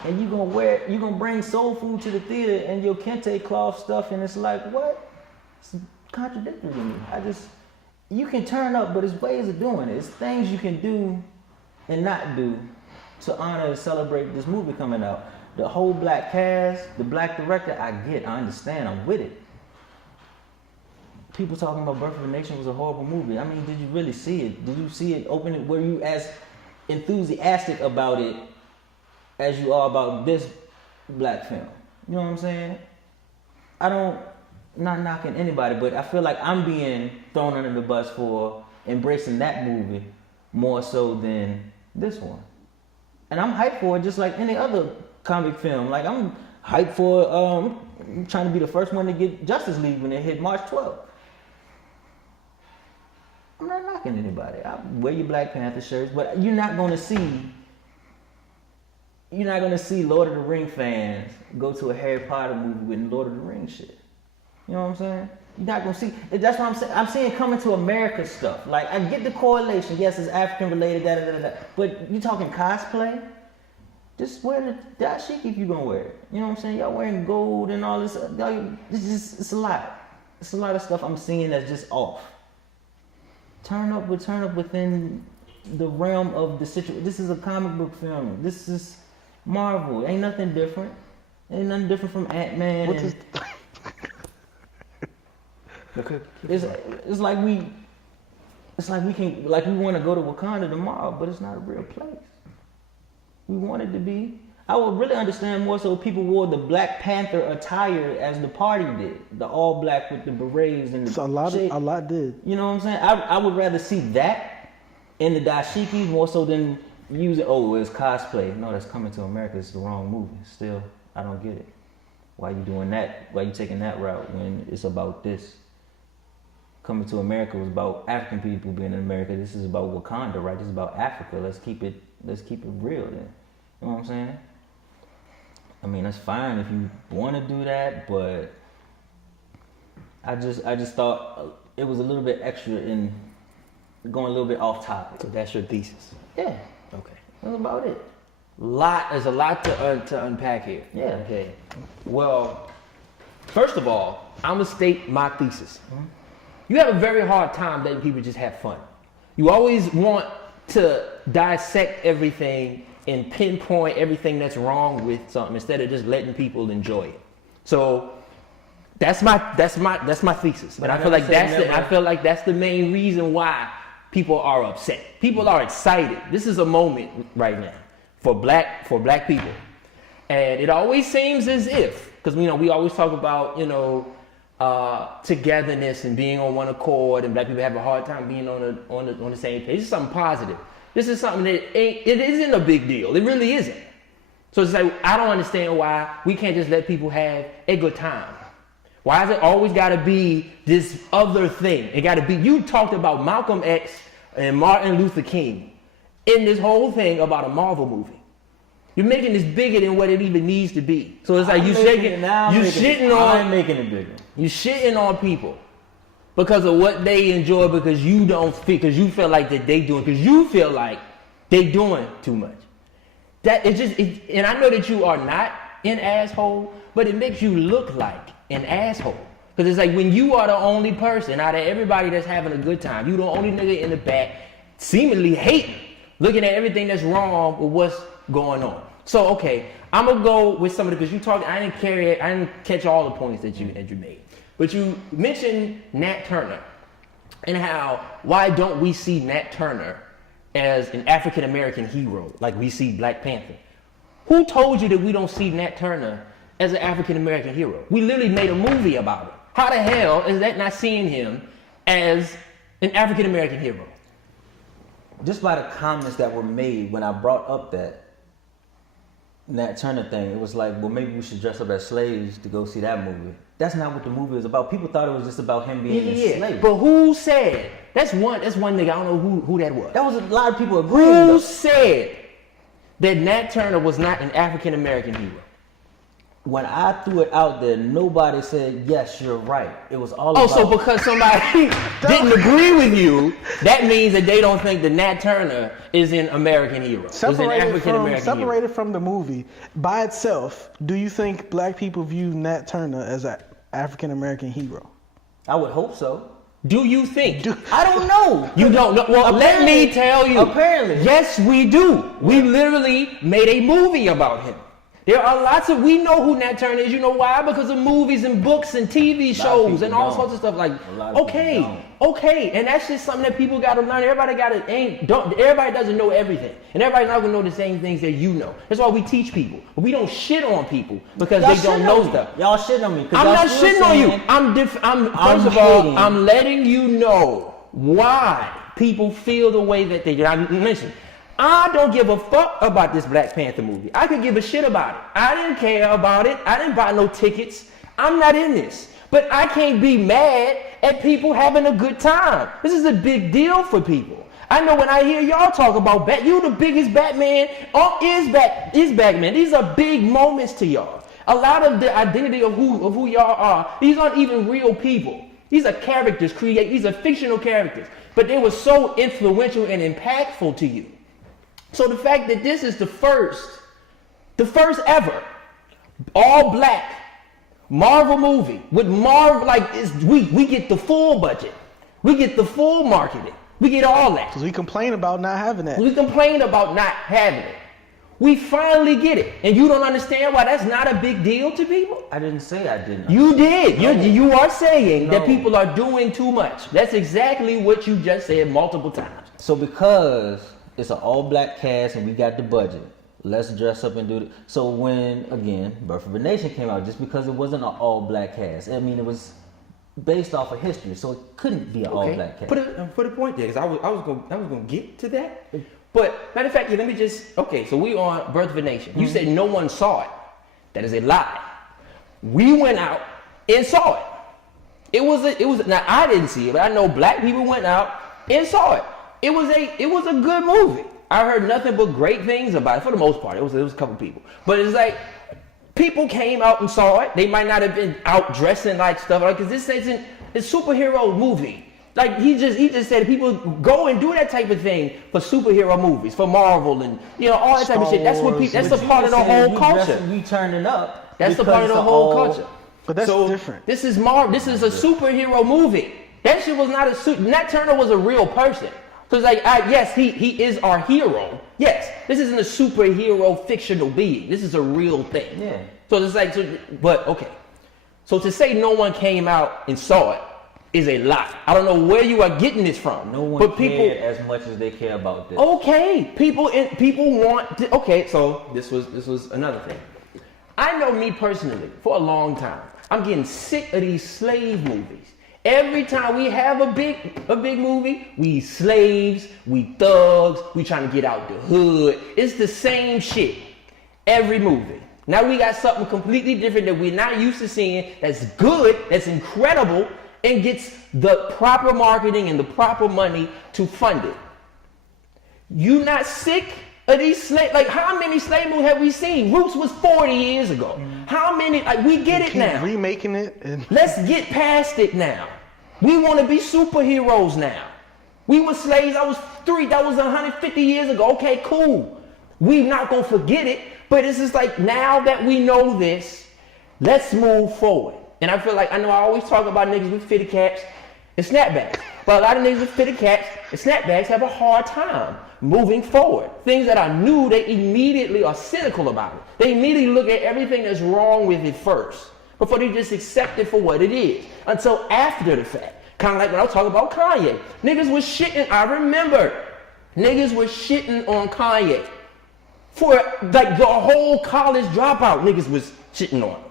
And you're gonna bring soul food to the theater and your kente cloth stuff, and it's like, what? It's contradictory to me. You can turn up, but there's ways of doing it. It's things you can do and not do to honor and celebrate this movie coming out. The whole black cast, the black director, I understand, I'm with it. People talking about Birth of a Nation was a horrible movie. I mean, did you really see it? Did you see it open? Were you as enthusiastic about it as you are about this black film? You know what I'm saying? Not knocking anybody, but I feel like I'm being thrown under the bus for embracing that movie more so than this one. And I'm hyped for it just like any other comic film. Like I'm hyped for I'm trying to be the first one to get Justice League when it hit March 12th. I'm not knocking anybody. I wear your Black Panther shirts, but you're not gonna see Lord of the Rings fans go to a Harry Potter movie with Lord of the Rings shit. You know what I'm saying? You're not gonna see. That's what I'm saying. I'm seeing coming to America stuff. Like I get the correlation. Yes, it's African related. But you talking cosplay? Just wear the dashiki if you gonna wear it. You know what I'm saying? Y'all wearing gold and all this. It's a lot. It's a lot of stuff I'm seeing that's just off. Turn up within the realm of the situation. This is a comic book film. This is Marvel. Ain't nothing different. Ain't nothing different from Ant-Man. It's like we want to go to Wakanda tomorrow, but it's not a real place. We want it to be. I would really understand more so if people wore the Black Panther attire as the party did, the all black with the berets and the a lot did. You know what I'm saying? I would rather see that in the dashiki more so than use it. Oh, it's cosplay. No, that's coming to America. It's the wrong movie. Still, I don't get it. Why you doing that? Why you taking that route when it's about this? Coming to America was about African people being in America. This is about Wakanda, right? This is about Africa. Let's keep it real then. You know what I'm saying? I mean, that's fine if you want to do that, but I just thought it was a little bit extra in going a little bit off topic. So that's your thesis? Yeah. Okay. That's about it. There's a lot to unpack here. Yeah. Okay. Well, first of all, I'm gonna state my thesis. Mm-hmm. You have a very hard time letting people just have fun. You always want to dissect everything and pinpoint everything that's wrong with something instead of just letting people enjoy it. So that's my thesis. But I feel like that's the main reason why people are upset. People are excited. This is a moment right now for black people. And it always seems as if, because we always talk about, togetherness and being on one accord, and black people have a hard time being on the same page. This is something positive. This is something that it isn't a big deal. It really isn't. So it's like, I don't understand why we can't just let people have a good time. Why has it always got to be this other thing? It got to be, you talked about Malcolm X and Martin Luther King in this whole thing about a Marvel movie. You're making this bigger than what it even needs to be. So it's like I'm making it bigger. You shitting on people because of what they enjoy, because you feel like that they doing, because you feel like they doing too much. And I know that you are not an asshole, but it makes you look like an asshole. Because it's like when you are the only person out of everybody that's having a good time, you the only nigga in the back seemingly hating, looking at everything that's wrong with what's going on. So okay, I'm gonna go with some of the, because you talked, I didn't catch all the points that you made. But you mentioned Nat Turner and why don't we see Nat Turner as an African American hero like we see Black Panther? Who told you that we don't see Nat Turner as an African American hero? We literally made a movie about it. How the hell is that not seeing him as an African American hero? Just by the comments that were made when I brought up that Nat Turner thing, it was like, well, maybe we should dress up as slaves to go see that movie. That's not what the movie was about. People thought it was just about him being enslaved. But who said? That's one nigga, I don't know who that was. That was a lot of people agreeing. Who said that Nat Turner was not an African American hero? When I threw it out there, nobody said, yes, you're right. It was all about... so because somebody didn't agree with you, that means that they don't think that Nat Turner is an American hero. Separated from the movie, by itself, do you think black people view Nat Turner as an African American hero? I would hope so. Do you think? I don't know. You don't know? Well, let me tell you. Apparently. Yes, we do. We literally made a movie about him. There are lots of, we know who Nat Turner is. You know why? Because of movies and books and TV shows and all sorts of stuff. Like, okay. And that's just something that people got to learn. Everybody doesn't know everything. And everybody's not going to know the same things that you know. That's why we teach people. But we don't shit on people because they don't know stuff. Y'all shitting on me. I'm not shitting on you. First of all, I'm letting you know why people feel the way that they do. I mentioned, I don't give a fuck about this Black Panther movie. I could give a shit about it. I didn't care about it. I didn't buy no tickets. I'm not in this. But I can't be mad at people having a good time. This is a big deal for people. I know when I hear y'all talk about you the biggest Batman, is Batman. These are big moments to y'all. A lot of the identity of who y'all are, these aren't even real people. These are characters these are fictional characters. But they were so influential and impactful to you. So the fact that this is the first ever all black Marvel movie with Marvel, we get the full budget, we get the full marketing, we get all that. Because we complain about not having that. We complain about not having it. We finally get it, and you don't understand why that's not a big deal to people. I didn't say I didn't. You did. No. You are saying that people are doing too much. That's exactly what you just said multiple times. So because it's an all-black cast and we got the budget, let's dress up and do it. So when, again, Birth of a Nation came out, just because it wasn't an all-black cast, I mean, it was based off of history, so it couldn't be an all-black cast. Put a point there, because I was going to get to that. But, matter of fact, let me just, so we on Birth of a Nation. You said no one saw it. That is a lie. We went out and saw it. It was, now I didn't see it, but I know black people went out and saw it. It was a good movie. I heard nothing but great things about it for the most part. It was a couple people, but it's like people came out and saw it. They might not have been out dressing like stuff, because this isn't a superhero movie. Like he just said, people go and do that type of thing for superhero movies, for Marvel and all that type of shit. That's what people. That's a part of the whole culture. You turning up. That's a part of the whole culture. But that's different. This is Marvel. This is a superhero movie. That shit was not a suit. Nat Turner was a real person. So it's like, yes, he is our hero. Yes, this isn't a superhero fictional being. This is a real thing. Yeah. So it's like, So to say no one came out and saw it is a lie. I don't know where you are getting this from. No one cared as much as they care about this. Okay, people want to, so this was another thing. I know me personally, for a long time, I'm getting sick of these slave movies. Every time we have a big movie, we slaves, we thugs, we trying to get out the hood. It's the same shit. Every movie. Now we got something completely different that we're not used to seeing, that's good, that's incredible, and gets the proper marketing and the proper money to fund it. You not sick of these slave, how many slave movies have we seen? Roots was 40 years ago. How many, we get it now. Remaking it. Let's get past it now. We want to be superheroes now. We were slaves, that was 150 years ago. Okay, cool. We're not going to forget it, but it's just like, now that we know this, let's move forward. And I feel like, I know I always talk about niggas with fitted caps and snapbacks, but a lot of niggas with fitted caps and snapbacks have a hard time moving forward. Things that are new, they immediately are cynical about it. They immediately look at everything that's wrong with it first, before they just accept it for what it is, until after the fact. Kind of like when I was talking about Kanye. Niggas was shitting, I remember, niggas was shitting on Kanye. For like the whole college dropout, niggas was shitting on him.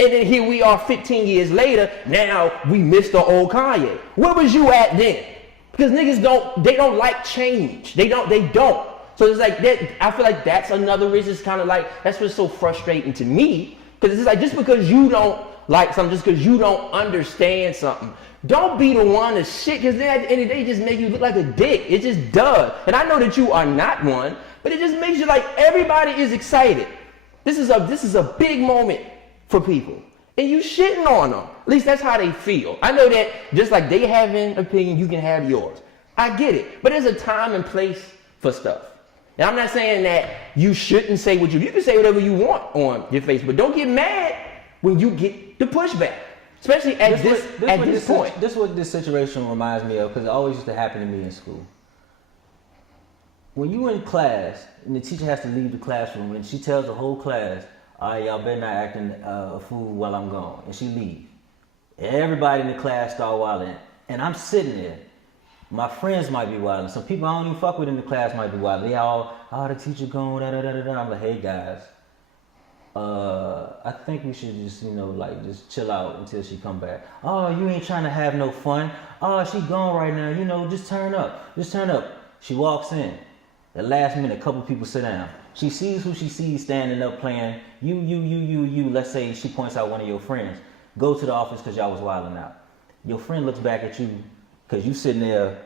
And then here we are 15 years later, now we miss the old Kanye. Where was you at then? Because niggas don't like change. They don't. So it's like that. I feel like that's another reason. It's kind of like, that's what's so frustrating to me. Because it's like, just because you don't like something, just because you don't understand something, don't be the one to shit, because then at the end of the day, it just make you look like a dick. It just does. And I know that you are not one, but it just makes you like, everybody is excited. This is a big moment for people. And you shitting on them. At least that's how they feel. I know that just like they have an opinion, you can have yours. I get it. But there's a time and place for stuff. And I'm not saying that you shouldn't say you can say whatever you want on your face, but don't get mad when you get the pushback. Especially at this point. This is what this situation reminds me of, because it always used to happen to me in school. When you in class and the teacher has to leave the classroom and she tells the whole class, all right, y'all better not acting a fool while I'm gone, and she leaves. Everybody in the class start wilding, and I'm sitting there. My friends might be wilding. Some people I don't even fuck with in the class might be wilding. They all, the teacher gone, da da da da. I'm like, hey guys, I think we should just, just chill out until she come back. Oh, you ain't trying to have no fun. Oh, she gone right now. Just turn up. Just turn up. She walks in. At last minute, a couple people sit down. She sees who she sees standing up playing. You. Let's say she points out one of your friends. Go to the office because y'all was wilding out. Your friend looks back at you because you sitting there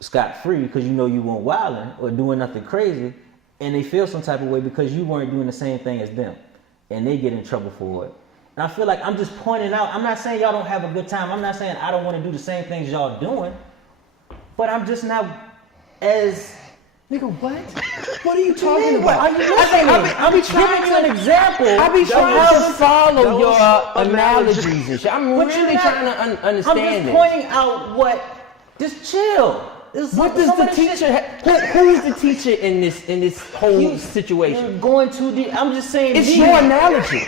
scot-free because you weren't wilding or doing nothing crazy, and they feel some type of way because you weren't doing the same thing as them, and they get in trouble for it. And I feel like I'm just pointing out, I'm not saying y'all don't have a good time. I'm not saying I don't want to do the same things y'all doing, but I'm just not as... Nigga, what? What are you talking about? Are you listening? I'll be trying to an example. I be trying to follow your analogies and shit. I'm really trying to understand I'm just this. pointing out what. Just chill. What does the teacher? Who's the teacher in this whole situation? You're going too deep. I'm just saying. It's your analogy.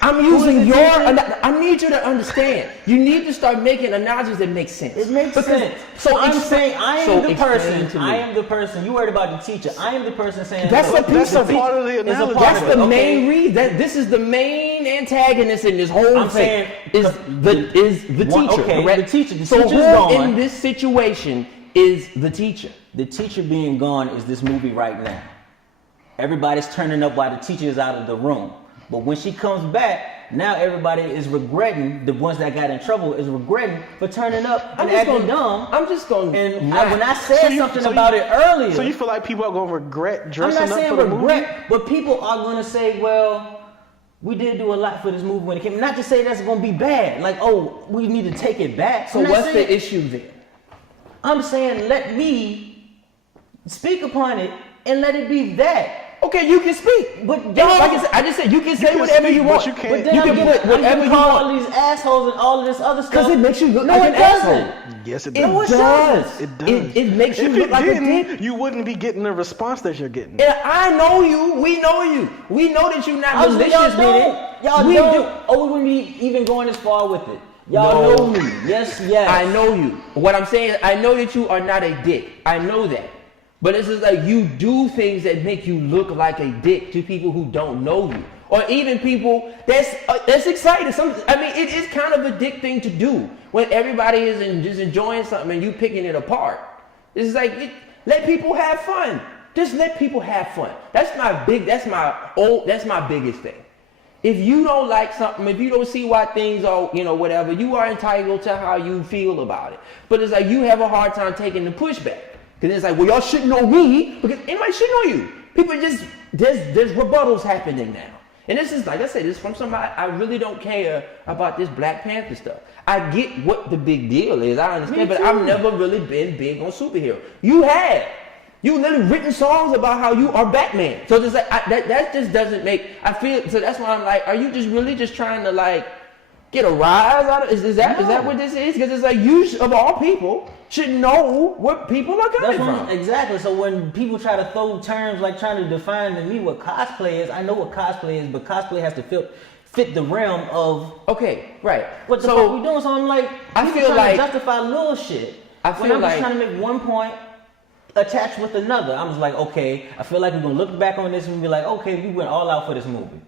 I'm using your. I need you to understand. You need to start making analogies that make sense. It makes sense. So I'm saying I am the person. I am the person. You worried about the teacher. I am the person saying. That's a piece of part of the analogy. That's the main reason. This is the main antagonist in this whole thing. Is the teacher? Okay, correct? the teacher. So who in this situation is the teacher? The teacher being gone is this movie right now. Everybody's turning up while the teacher is out of the room. But when she comes back, now everybody is regretting, the ones that got in trouble is regretting for turning up and acting dumb. I'm just going to... And when I said something about it earlier... So you feel like people are going to regret dressing up for the movie? I'm not saying regret, but people are going to say, well, we did do a lot for this movie when it came. Not to say that's going to be bad. Like, oh, we need to take it back. So what's the issue then? I'm saying let me speak upon it and let it be that. Okay, you can speak, but like I just said, you can say whatever you want. You can put whatever you want. All these assholes and all of this other stuff. Because it makes you look like an asshole. Yes, it does. It does. It makes you look like a dick. You wouldn't be getting the response that you're getting. And I know you. We know you. We know that you're not malicious with it. Y'all don't. Oh, we wouldn't be even going as far with it. Y'all know me. Yes. I know you. What I'm saying is, I know that you are not a dick. I know that. But it's just like you do things that make you look like a dick to people who don't know you, or even people that's excited. It is kind of a dick thing to do when everybody is just enjoying something and you picking it apart. It's like let people have fun. Just let people have fun. That's my biggest thing. If you don't like something, if you don't see why things are, whatever, you are entitled to how you feel about it. But it's like you have a hard time taking the pushback. Because it's like, well, y'all shouldn't know me, because anybody should know you. People there's rebuttals happening now. And this is, like I said, this is from somebody, I really don't care about this Black Panther stuff. I get what the big deal is, I understand, but I've never really been big on superhero. You have. You literally written songs about how you are Batman. So it's like, that just doesn't make, I feel, so that's why I'm like, are you just really just trying to like, get a rise out of it? Is that what this is? Because it's like, you, of all people, should know what people are coming from. Exactly. So when people try to throw terms like trying to define to me what cosplay is, I know what cosplay is, but cosplay has to fit the realm of what the fuck we doing. So I'm like, I feel like to justify little shit. I'm just trying to make one point attached with another. I'm just like, okay, I feel like we're gonna look back on this and be like, okay, we went all out for this movie.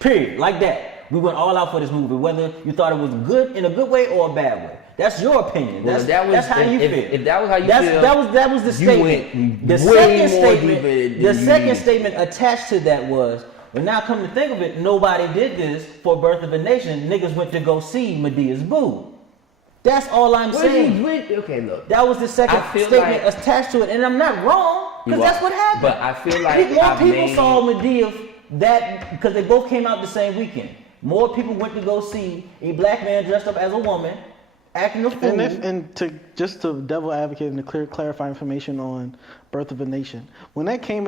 Period. Like that. We went all out for this movie, whether you thought it was good in a good way or a bad way. That's your opinion. That's how you feel. If that was how you feel, that was the statement. The second statement attached to that was, well, now come to think of it, nobody did this for Birth of a Nation. Niggas went to go see Medea's boo. That's all I'm saying. Okay, look. That was the second statement attached to it, and I'm not wrong because that's what happened. But I feel like more people saw Medea that because they both came out the same weekend. More people went to go see a black man dressed up as a woman acting a fool. And to just to devil advocate and to clarify information on Birth of a Nation. When that came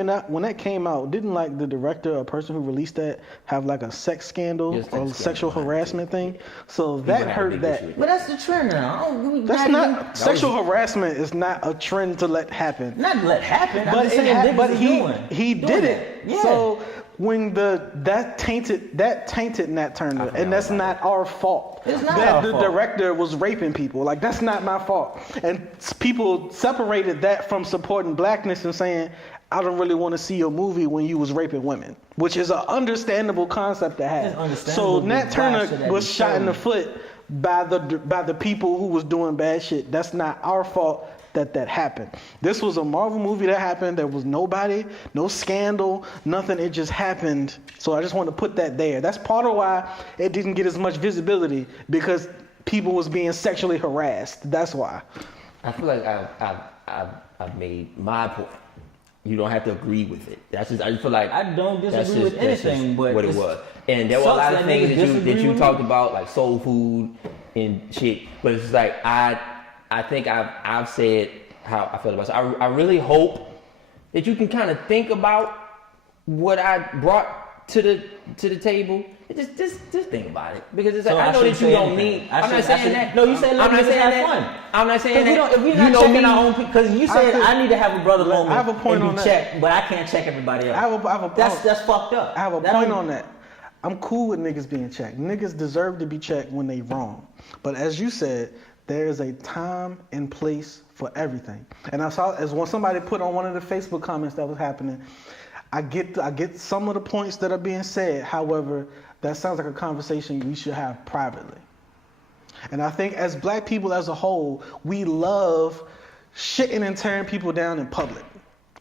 out, didn't like the director or person who released that have like a sex scandal or sexual harassment thing? So that hurt that. But that's the trend now. That's not sexual harassment is not a trend to let happen. Not let happen. But he did it. Yeah. So when that tainted Nat Turner, and that's not our fault. It's not that our the fault. director was raping people. Like that's not my fault. And people separated that from supporting blackness and saying, I don't really want to see your movie when you was raping women, which is an understandable concept to have. So Nat Turner was shot in the foot by the people who was doing bad shit. That's not our fault that happened. This was a Marvel movie that happened. There was nobody, no scandal, nothing. It just happened. So I just want to put that there. That's part of why it didn't get as much visibility, because people was being sexually harassed. That's why. I feel like I've made my point. You don't have to agree with it. I just feel like I don't disagree with anything, but what it was. And there were a lot of things that you talked about, like soul food and shit. But it's like I think I've said how I feel about it. I really hope that you can kind of think about what I brought to the table. Just think about it, because it's like, I know that you don't mean. I'm not saying that. No, you said let me have fun. I'm not saying that. If we're not checking our own, because you said I need to have a brother moment. I have a point on that. Checked, but I can't check everybody else. I have a that's fucked up. I have a point on that. I'm cool with niggas being checked. Niggas deserve to be checked when they wrong. But as you said, there is a time and place for everything. And I saw, as when somebody put on one of the Facebook comments that was happening, I get some of the points that are being said. However, that sounds like a conversation we should have privately. And I think as black people as a whole, we love shitting and tearing people down in public.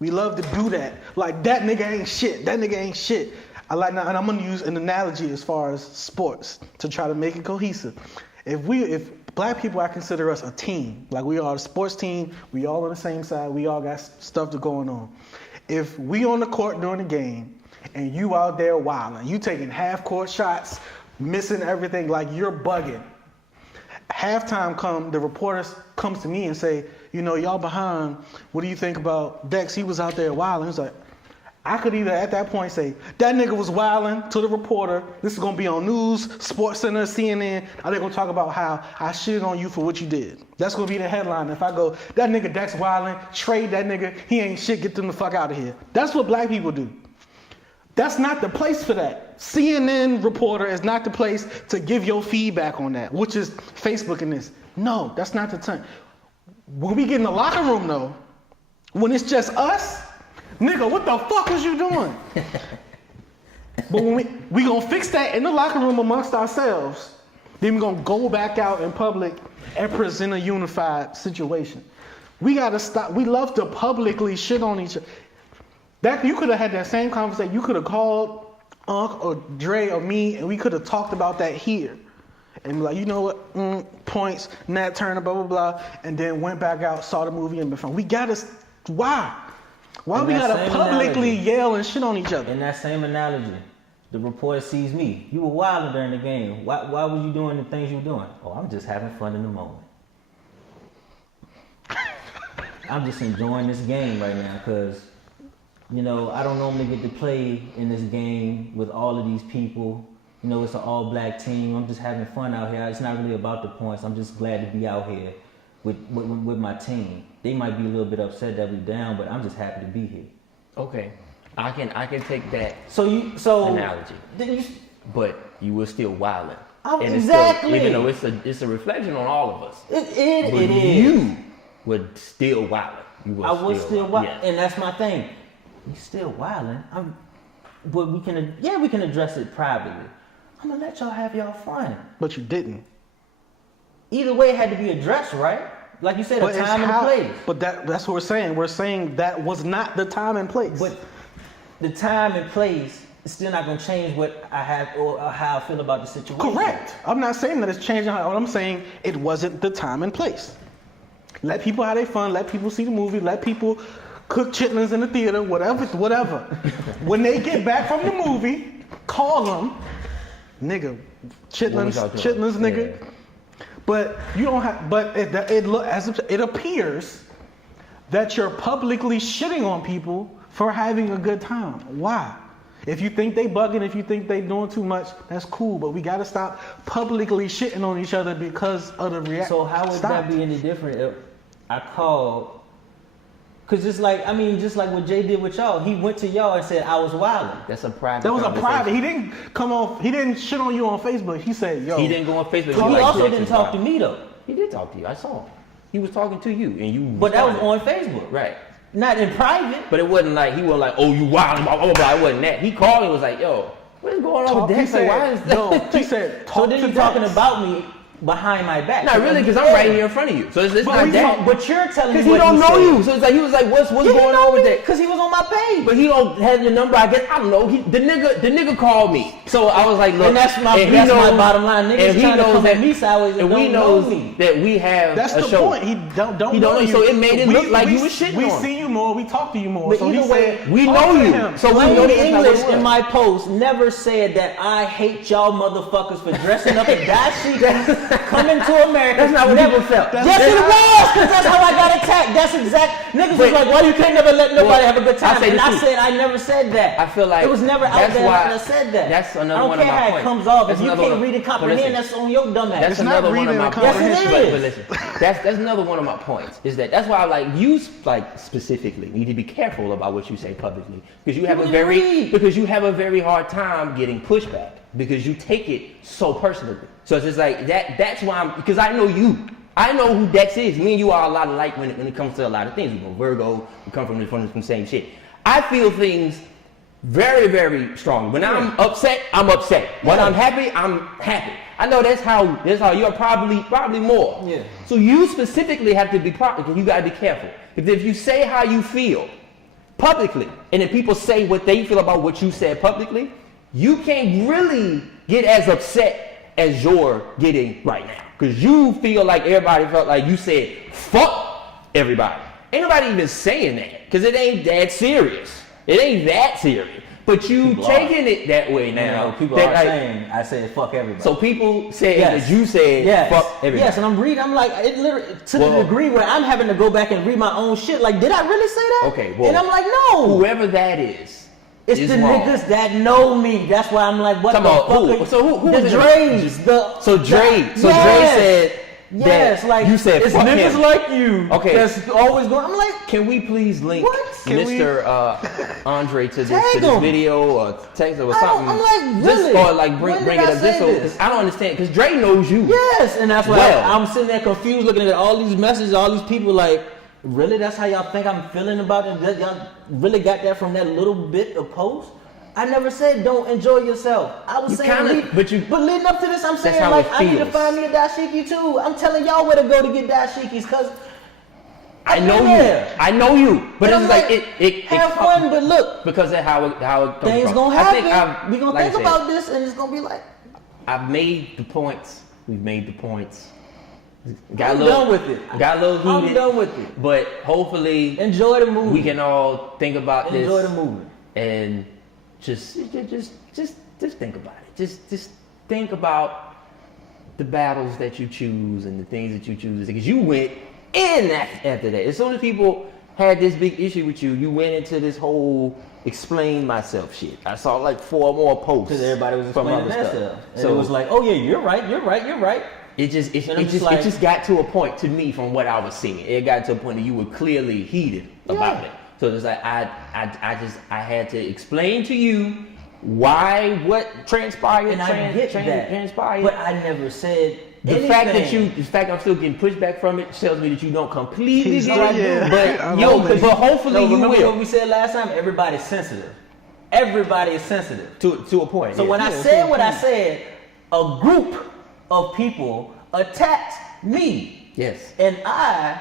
We love to do that. Like, that nigga ain't shit. That nigga ain't shit. And I'm gonna use an analogy as far as sports to try to make it cohesive. If black people, I consider us a team. Like, we are a sports team. We all on the same side. We all got stuff going on. If we on the court during the game and you out there wilding, you taking half-court shots, missing everything, like you're bugging. Halftime come, the reporter comes to me and say, you know, y'all behind. What do you think about Dex? He was out there wilding. It's like, I could either at that point say, that nigga was wilding to the reporter. This is going to be on news, Sports Center, CNN. Are they going to talk about how I shitted on you for what you did? That's going to be the headline. If I go, that nigga Dex wilding, trade that nigga, he ain't shit, get them the fuck out of here. That's what black people do. That's not the place for that. CNN reporter is not the place to give your feedback on that, which is Facebook and this. No, that's not the time. When we get in the locker room though, when it's just us, nigga, what the fuck was you doing? But when we gonna fix that in the locker room amongst ourselves, then we're gonna go back out in public and present a unified situation. We gotta stop. We love to publicly shit on each other. That you could have had that same conversation. You could have called Unc or Dre or me, and we could have talked about that here. And be like, you know what? Points, Nat Turner, blah blah blah, and then went back out, saw the movie, and been fun. We gotta. Why? Why we gotta publicly yell and shit on each other? In that same analogy, the reporter sees me. You were wilding during the game. Why were you doing the things you were doing? Oh, I'm just having fun in the moment. I'm just enjoying this game right now because, you know, I don't normally get to play in this game with all of these people. You know, it's an all-black team. I'm just having fun out here. It's not really about the points. I'm just glad to be out here with my team. They might be a little bit upset that we're down, but I'm just happy to be here. Okay, I can take that analogy. But you were still wilding. Exactly. Even though it's a reflection on all of us. It is. You were still wilding. I was still wilding, and that's my thing. You still wilding. But we can address it privately. I'm gonna let y'all have y'all fun. But you didn't. Either way, it had to be addressed, right? Like you said, a time and a place. But that's what we're saying. We're saying that was not the time and place. But the time and place is still not going to change what I have or how I feel about the situation. Correct. I'm not saying that it's changing. I'm saying it wasn't the time and place. Let people have their fun. Let people see the movie. Let people cook chitlins in the theater. Whatever. When they get back from the movie, call them, nigga, chitlins, nigga. Yeah. But you don't have. But it appears that you're publicly shitting on people for having a good time. Why? If you think they bugging, if you think they doing too much, that's cool. But we gotta stop publicly shitting on each other because of the reaction. So how would that be any different if I called? Cause just like what Jay did with y'all, he went to y'all and said I was wilding. That's a private. That was a private. He didn't come off. He didn't shit on you on Facebook. He said, "Yo." He didn't go on Facebook. He also didn't talk to me though. He did talk to you. I saw him. He was talking to you, and you. But that was on Facebook, right? Not in private. But it wasn't like he wasn't like, "Oh, you wild," blah blah blah. It wasn't that. He called me and was like, "Yo, what is going on with that?" He said, why is that? No, he said, so then you talking about me behind my back. Not really, because I'm right here in front of you. So it's not that. But you're telling me because he don't know you. So it's like he was like, "What's going on with that?" Because he was on my page. But he don't have your number. I guess I don't know. The nigga called me. So I was like, "Look," and that's my bottom line. Niggas trying to come at me sideways and don't know me. That we have that's a the show. point. He don't know you. So it made it look like you was shitting on him. We see you more. We talk to you more. But so either way, we know you. So we know the English in my post never said that I hate y'all motherfuckers for dressing up in dashiki, coming to America. That's not what people felt. Yes, it was, because that's how I got attacked. That's exact. Niggas was like, "Why you can't never let nobody have a good time?" And I said, "I never said that." I feel like it was never out there that I said that. That's another one of my points. I don't care how it comes off. If you can't read and comprehend, that's on your dumb ass. That's another one of my points. Yes, it is. But listen, that's another one of my points. Is that's why you specifically need to be careful about what you say publicly because you have a very hard time getting pushback because you take it so personally. So it's just like that. That's why because I know you. I know who Dex is. Me and you are a lot alike when it comes to a lot of things. We're Virgo. We come from the same shit. I feel things very, very strong. When I'm upset, I'm upset. When I'm happy, I'm happy. I know that's how you're probably more. Yeah. So you specifically have to be proper. You gotta be careful. Because if you say how you feel publicly, and then people say what they feel about what you said publicly, you can't really get as upset as you're getting right now. Because you feel like everybody felt like you said, fuck everybody. Ain't nobody even saying that. Because it ain't that serious. It ain't that serious. But you taking it that way now. People are saying, I said fuck everybody. So people say that you said fuck everybody. Yes, and I'm reading, I'm like, it literally, to the degree where I'm having to go back and read my own shit. Like, did I really say that? Okay, well. And I'm like, no. Whoever that is. It's the wrong. niggas that know me. That's why I'm like, what the fuck? Who? So who the was Dre's. Dre said yes, like you said it's fuck niggas him. like you. Okay. That's always going. I'm like, can we please link Mr. Andre to this video or text or something? I'm like, really? Just or like bring it up just so because I don't understand because Dre knows you. Yes, and that's why I'm sitting there confused looking at all these messages, all these people like, really? That's how y'all think I'm feeling about it? Y'all really got that from that little bit of post? I never said don't enjoy yourself. I was saying, but leading up to this, I'm saying like I need to find me a dashiki too. I'm telling y'all where to go to get dashikis because I know you. But it's like it have fun, but look, because of how it things gonna happen. We gonna think about this, and it's gonna be like I've made the points. We've made the points. Done with it. Got a little heated. I'm done with it. But hopefully, enjoy the movie. We can all think about this. Enjoy the movie and. Just think about it. Just think about the battles that you choose and the things that you choose. Because you went in after that. As soon as people had this big issue with you, you went into this whole explain myself shit. I saw like 4 more posts. Because everybody was explaining themselves. So it was like, oh yeah, you're right. It just got to a point to me from what I was seeing. It got to a point that you were clearly heated about it. So it's like I had to explain to you what transpired and I get that. Transpired. But I never said the fact I'm still getting pushback from it tells me that you don't completely get it. But hopefully you will. What we said last time, everybody's sensitive. Everybody is sensitive to a point. So when I said what I said, a group of people attacked me. Yes. And I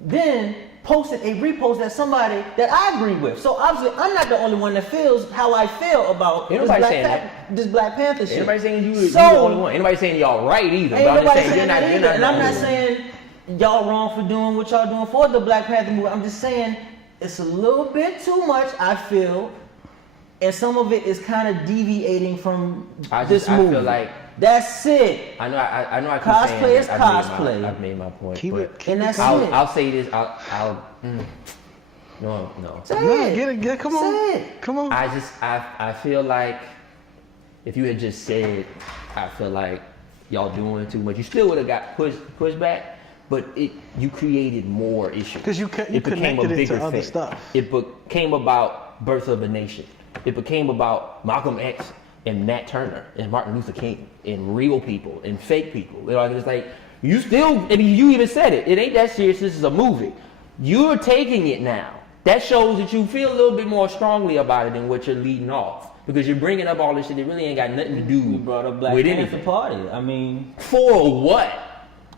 then posted a repost at somebody that I agree with. So obviously I'm not the only one that feels how I feel about this Black Panther shit. Anybody saying you're the only one. Anybody saying y'all right either. Ain't nobody saying that either. And I'm not saying y'all wrong for doing what y'all doing for the Black Panther movie. I'm just saying it's a little bit too much, I feel, and some of it is kind of deviating from this I movie. feel like that's it. I know. I know. I keep Cosplay saying is that. cosplay. I've made my point. Keep but it. And that's calm. it. I'll say this. No. Say No, it. get it. Come Say on. it. Come on. I feel like if you had just said, I feel like y'all doing too much, you still would have got pushed back, but you created more issues. Because you connected it to other stuff. It became about Birth of a Nation. It became about Malcolm X and Nat Turner and Martin Luther King and real people and fake people. You know, it's like you still. I mean, you even said it. It ain't that serious. This is a movie. You're taking it now. That shows that you feel a little bit more strongly about it than what you're leading off. Because you're bringing up all this shit that really ain't got nothing to do You brought up Black with Panther anything. Party. I mean, For what?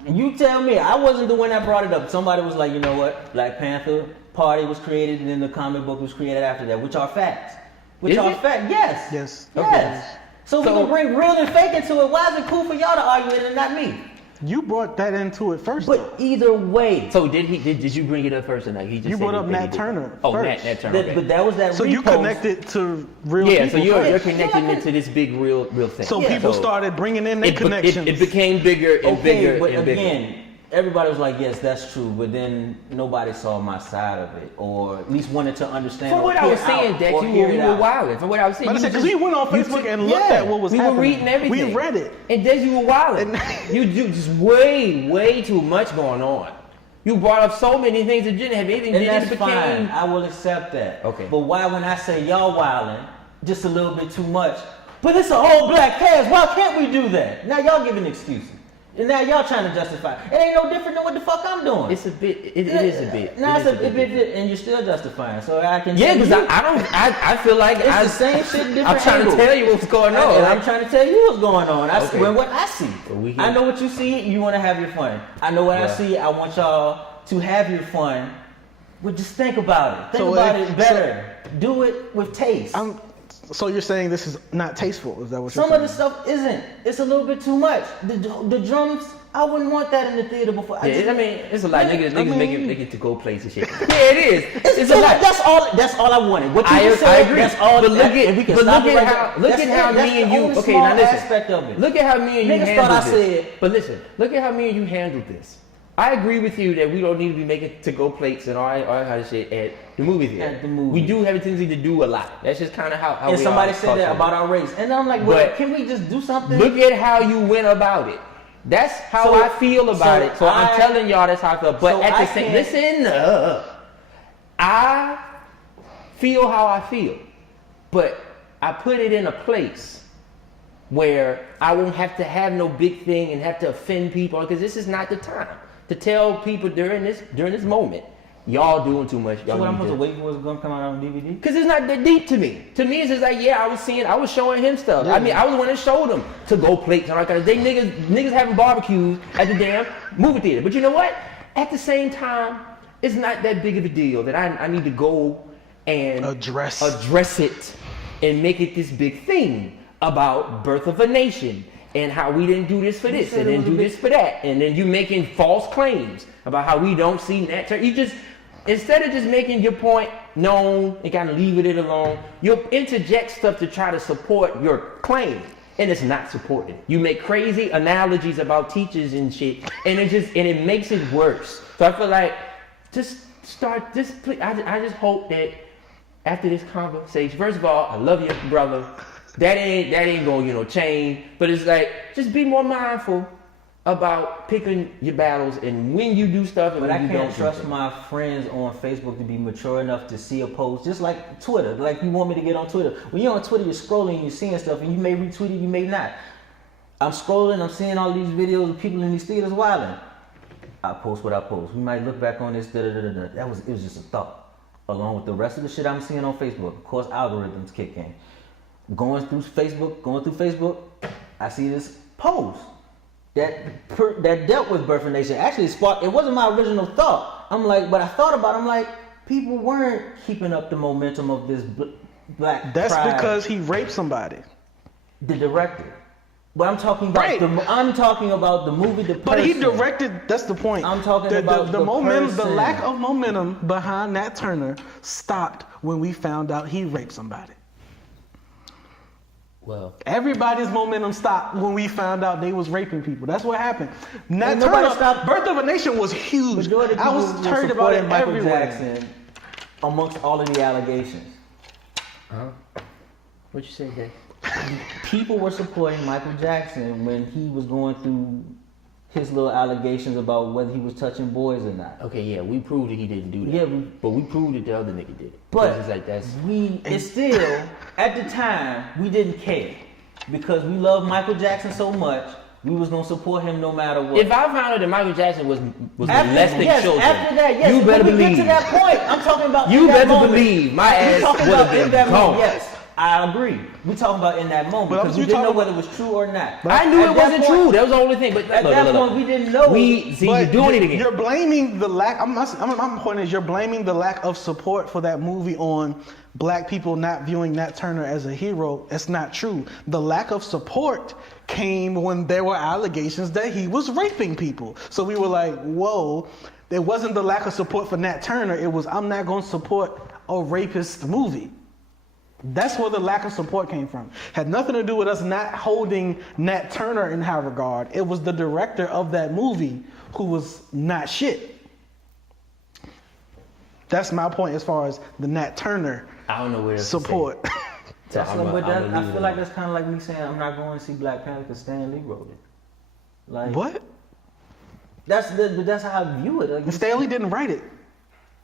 you tell me. I wasn't the one that brought it up. Somebody was like, you know what? Black Panther Party was created, and then the comic book was created after that, which are facts. Which Is are it? facts. Yes. Yes. Yes. So we So- can bring real and fake into it. Why is it cool for y'all to argue it and not me? You brought that into it first. though. But either way, So did you bring it up first or not? He just You said brought he up did Nat it. Turner Oh, first. Nat Turner. Okay. but that was that. So you repost. connected to real Yeah, people. so you're first. connecting Yeah. into this big real thing. So Yeah. people started bringing in their connections. It became bigger and bigger but and bigger. again, everybody was like, yes, that's true, but then nobody saw my side of it, or at least wanted to understand. From or what I hear was saying, out, Dex, or you hear were it out. wilding. From what I was saying, But I said, you because we went on you Facebook took- and looked at what was we happening. were reading everything. We read it. And then you were wilding. You do just way too much going on. You brought up so many things that didn't have anything. And It that's became fine. I will accept that. Okay. But why, when I say y'all wilding, just a little bit too much? But it's a whole black cast. Why can't we do that? Now y'all giving excuses. And now y'all trying to justify. It ain't no different than what the fuck I'm doing. It's a bit. It is a bit. Now It it's is a bit, and you're still justifying. So I can. Yeah, tell because you, I feel like it's the same shit, different I'm trying angle. to tell you what's going on. And I'm Like, trying to tell you what's going on. I see Okay. what I see. Well, we I here. know what you see. You want to have your fun. I know what I Yeah. see. I want y'all to have your fun. But just think about it. Think So about if- it better. Do it with taste. So you're saying this is not tasteful? Is that what you're Some saying? of the stuff isn't. It's a little bit too much. The drums. I wouldn't want that in the theater before. yeah, just- I mean, it's a lot. Niggas I mean- make it to go places and shit. Yeah, it is. It's a That's- lot. That's all I wanted. What you I just said, agree. that's all. But look at- and we can but stop look it at right how- there. look That's at it. how That's me and the you- only okay, small now listen. aspect of it. Look at how me and you Niggas handled thought I this. said- But listen, look at how me and you handled this. I agree with you that we don't need to be making to-go plates and all that kind of shit at the movie theater. At the movie. We do have a tendency to do a lot. That's just kind of how And we somebody are said that culturally. about our race, and I'm like, well, But can we just do something? Look at how you went about it. That's how So- I feel about so it. So I'm telling y'all that's how I feel. But so at I the same, can't- listen, I feel how I feel, but I put it in a place where I won't have to have no big thing and have to offend people, because this is not the time to tell people during this moment, y'all doing too much. So Y'all what I'm need supposed to- to wait for it's gonna come out on DVD? Cause it's not that deep to me. To me, it's just like, yeah, I was showing him stuff. I mean, I was the one that showed him to go plates and all that kind of. They niggas having barbecues at the damn movie theater. But you know what? At the same time, it's not that big of a deal that I need to go and Address it and make it this big thing about Birth of a Nation and how we didn't do this for this said and it then was a do big- this for that, and then you making false claims about how we don't see Nat Turner. You just, instead of just making your point known and kind of leaving it alone, you'll interject stuff to try to support your claim, and it's not supported. You make crazy analogies about teachers and shit, and it makes it worse. So I feel like please, I just hope that after this conversation, first of all, I love you, brother. That ain't gonna change. But it's like, just be more mindful about picking your battles and when you do stuff and But when I you can't don't. trust my friends on Facebook to be mature enough to see a post, just like Twitter. Like you want me to get on Twitter. When you're on Twitter, you're scrolling, you're seeing stuff, and you may retweet it, you may not. I'm scrolling, I'm seeing all these videos of people in these theaters wilding. I post what I post. We might look back on this, da-da-da-da-da. It was just a thought. Along with the rest of the shit I'm seeing on Facebook. Of course, algorithms kick in. Going through Facebook, I see this post that dealt with Birth of a Nation. Actually, it wasn't my original thought. I'm like, but I thought about it, I'm like, people weren't keeping up the momentum of this black That's pride. because he raped somebody. The director. But I'm talking about Right. I'm talking about the movie, the person. But he directed. That's the point. I'm talking the, about the the momentum. The person. lack of momentum behind Nat Turner stopped when we found out he raped somebody. Well, Everybody's momentum stopped when we found out they was raping people. That's what happened. Nat And nobody Turner, stopped. Birth of a Nation was huge. Majority of I was people heard were about it supporting Michael everywhere. Jackson amongst all of the allegations. what you say, Jay? People were supporting Michael Jackson when he was going through his little allegations about whether he was touching boys or not. Okay, yeah, we proved that he didn't do that. Yeah, but we proved that the other nigga did it. But it's like that's it's still, at the time, we didn't care. Because we love Michael Jackson so much, we was going to support him no matter what. If I found out that Michael Jackson was after, molesting children, after that, yes, you better when we believe. get to that point, I'm talking about You in that better moment. believe my ass talking would have about in been that moment, gone. yes. I agree. We talking about in that moment But because you we didn't know talking whether it was true or not. I knew At it that wasn't point- true. That was the only thing. But At that point, we didn't know. We see But you doing it again. You're blaming the lack. My point is, you're blaming the lack of support for that movie on black people not viewing Nat Turner as a hero. It's not true. The lack of support came when there were allegations that he was raping people. So we were like, whoa. It wasn't the lack of support for Nat Turner. It was, I'm not going to support a rapist movie. That's where the lack of support came from. Had nothing to do with us not holding Nat Turner in high regard. It was the director of that movie who was not shit. That's my point as far as the Nat Turner I don't know where support. So I feel like that's kind of like me saying I'm not going to see Black Panther because Stan Lee wrote it. Like What? That's how I view it. Like, Stanley didn't write it.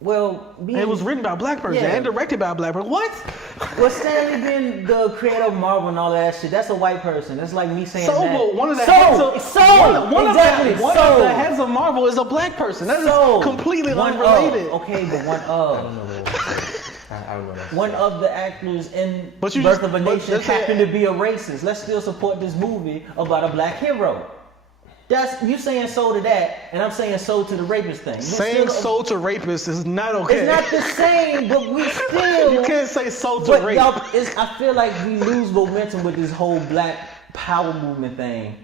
well, It was written by a black person Yeah. and directed by a black person. What? Well, Stanley being the creator of Marvel and all that shit, that's a white person. That's like me saying So that. one of the So, heads of one exactly. of the heads of Marvel is a black person. That is completely one unrelated. Of, okay, but one I of. don't know where I don't know. One of the actors in But you Birth just- of a but Nation let's say- happened to be a racist. Let's still support this movie about a black hero. That's you saying so to that, and I'm saying so to the rapist thing. Saying so to rapists is not okay. It's not the same, but we still. You can't say so to But rape. y'all, I feel like we lose momentum with this whole black power movement thing.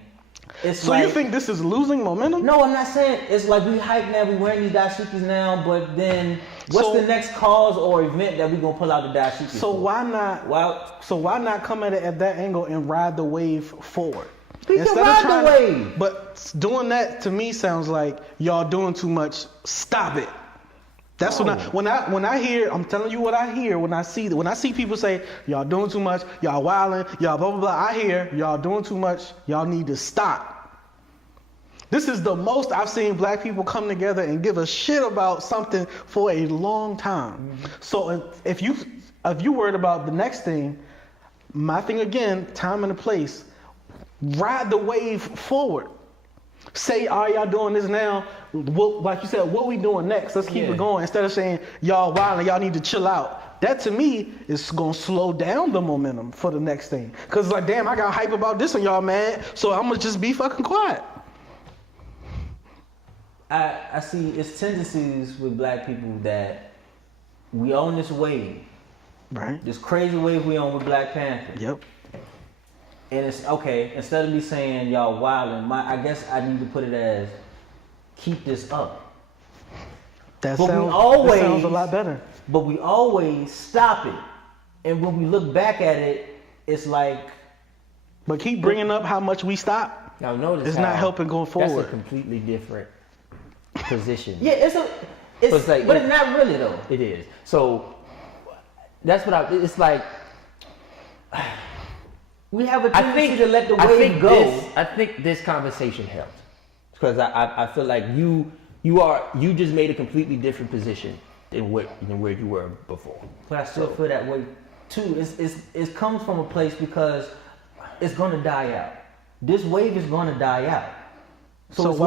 It's So like, you think this is losing momentum? No, I'm not saying it's like we hype now, we wearing these dashikis now, but then what's So- the next cause or event that we gonna pull out the dashikis? So for? why not? Well, So why not come at it at that angle and ride the wave forward? We can ride the wave. But doing that to me sounds like y'all doing too much. Stop it. That's when I hear. I'm telling you what I hear when I see people say y'all doing too much, y'all wilding, y'all blah blah blah. I hear y'all doing too much. Y'all need to stop. This is the most I've seen black people come together and give a shit about something for a long time. Mm-hmm. So if you worried about the next thing, my thing again, time and a place. Ride the wave forward. Say, all right, y'all doing this now. Like you said, what we doing next? Let's keep it going. Instead of saying, y'all wilding, y'all need to chill out. That to me is going to slow down the momentum for the next thing. Because like, damn, I got hype about this and y'all mad. So I'm going to just be fucking quiet. I see it's tendencies with black people that we own this wave. Right. This crazy wave we on with Black Panther. Yep. And it's okay, instead of me saying y'all wildin', I guess I need to put it as keep this up. That But sounds a lot better. But we always stop it. And when we look back at it, it's like. But keep bringing up how much we stop. Now notice It's how not helping going forward. That's a completely different position. Yeah, it's like- but it's not really though. It is. So that's what it's like. We have a tendency to let the wave go. I think this conversation helped because I feel like you just made a completely different position than where you were before. But I still feel that way too. It comes from a place because it's gonna die out. This wave is gonna die out. So it's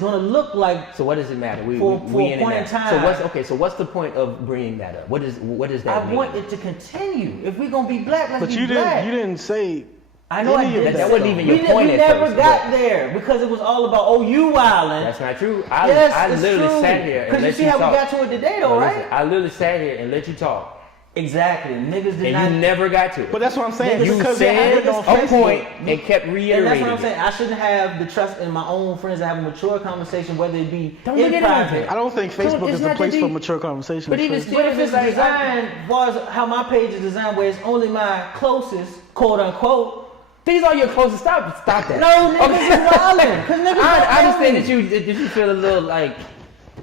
gonna look like. So what does it matter? We for in a point in that. time. So what's the point of bringing that up? What does that I mean? want it to continue. If we're gonna be black, let's But be you black. didn't say. I know I any of did. That wasn't even your We point at never first, got but- there because it was all about you wildin'. That's not true. Yes, I it's literally true. sat here and Because you let see you how talk. we got to it today, though, No, right? listen, I literally sat here and let you talk, Exactly. Niggas did and not. you never got to it. But that's what I'm saying. You because it said happened on a Facebook. point and kept And reiterating. that's what I'm saying. I shouldn't have the trust in my own friends to have a mature conversation, whether it be Don't in look at private. anything. I don't think So Facebook it's is the not place that for deep. mature conversation. But even So- still, But if it's like, designed, as far as how my page is designed, where it's only my closest quote unquote. These are your closest. Stop that. No, niggas is wildin'. Cause niggas I understand that you feel a little like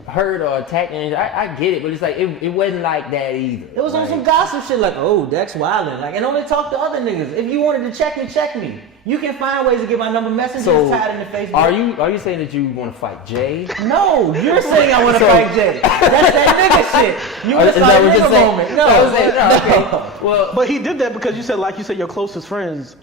hurt or attacked, and I get it, but it's like it wasn't like that either. It was on some gossip shit like, oh, Dex wildin'. Like, and only talk to other niggas. If you wanted to check me. You can find ways to get my number. Messages tied in the Facebook. Are you saying that you want to fight Jay? No, you're saying I want to fight Jay. That's that nigga shit. You want to fight nigga moment. No, well, but he did that because you said your closest friends.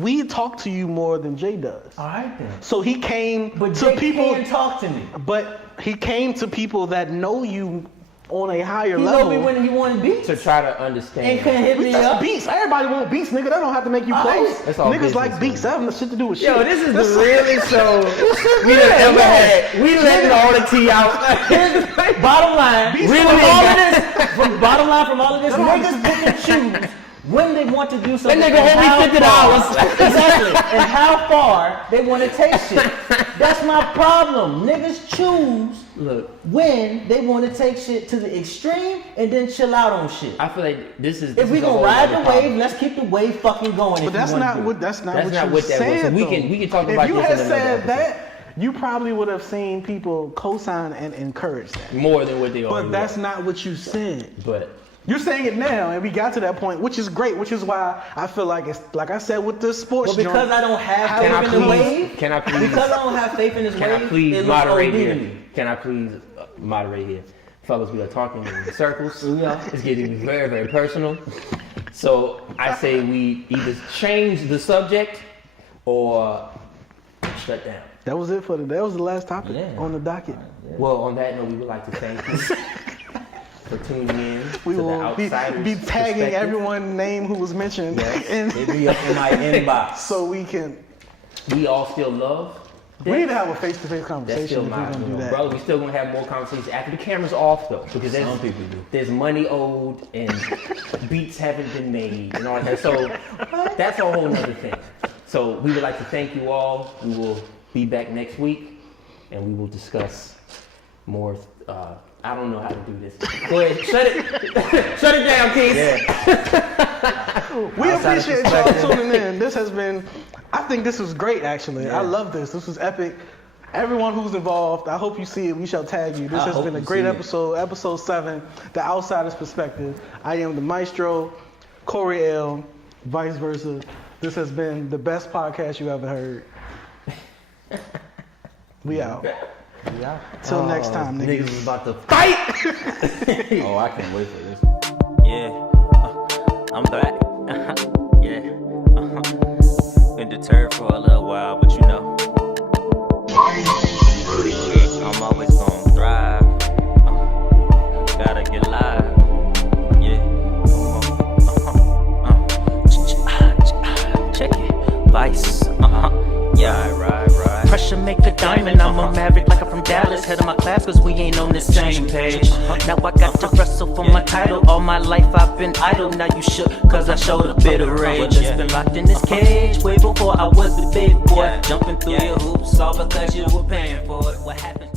We talk to you more than Jay does. All right then. So he came but to Jay people. Can't talk to me. But he came to people that know you on a higher he level. He know me when he wanted beats. To try to understand. And couldn't hit me up. Beats. Everybody want beats, nigga. That don't have to make you close. That's all niggas like beats. That have shit to do with shit. Yo, this is the realest show we done ever had. We letting all the tea out. Bottom line, bottom line from all of this, niggas pick and choose when they want to do something. That nigga hold me $50. Exactly. And how far they want to take shit. That's my problem. Niggas choose when they want to take shit to the extreme and then chill out on shit. I feel like this is. If we gonna ride the wave, let's keep the wave fucking going. But that's not what you said. We can talk about this. If you had said that, you probably would have seen people co-sign and encourage that more than what they are. But that's not what you said. But you're saying it now, and we got to that point, which is great, which is why I feel like it's like I said with the sports. Well, because I don't have faith in the wave. Can I please? Because I don't have faith in this wave. Can I please moderate here? Can I please moderate here, fellas? We are talking in circles. It's getting very, very personal. So I say we either change the subject or shut down. That was it that was the last topic on the docket. Well, on that note, we would like to thank you for tuning in. We will be tagging everyone's name who was mentioned. Yes, it'll be up in my inbox. So we all still love. We need to have a face-to-face conversation if we're going to do that. Bro, we still going to have more conversations after the camera's off, though. Because there's money owed and beats haven't been made and all that. So that's a whole nother thing. So we would like to thank you all. We will be back next week and we will discuss more. I don't know how to do this. Go ahead, shut it down, kids. Yeah. We appreciate y'all tuning in. This has been, I think this was great actually. I love this. This was epic. Everyone who's involved, I hope you see it. We shall tag you. This has been a great episode. Episode 7, The Outsider's Perspective. I am the Mystro, Corey L, vice versa. This has been the best podcast you ever heard. We out. Yeah. Till next time, niggas. Niggas is about to fight. Oh, I can't wait for this. Yeah, I'm back. Yeah, been deterred for a little while, but you know, I'm always gonna thrive. Gotta get live. Yeah. Check it. Vice. Yeah, right. Pressure make a diamond, I'm a maverick like I'm from Dallas. Head of my class cause we ain't on the same page. Now I got to wrestle for my title. All my life I've been idle. Now you shook cause I showed a bit of rage. Just been locked in this cage way before I was the big boy. Jumping through your hoops all because you were paying for it. What happened?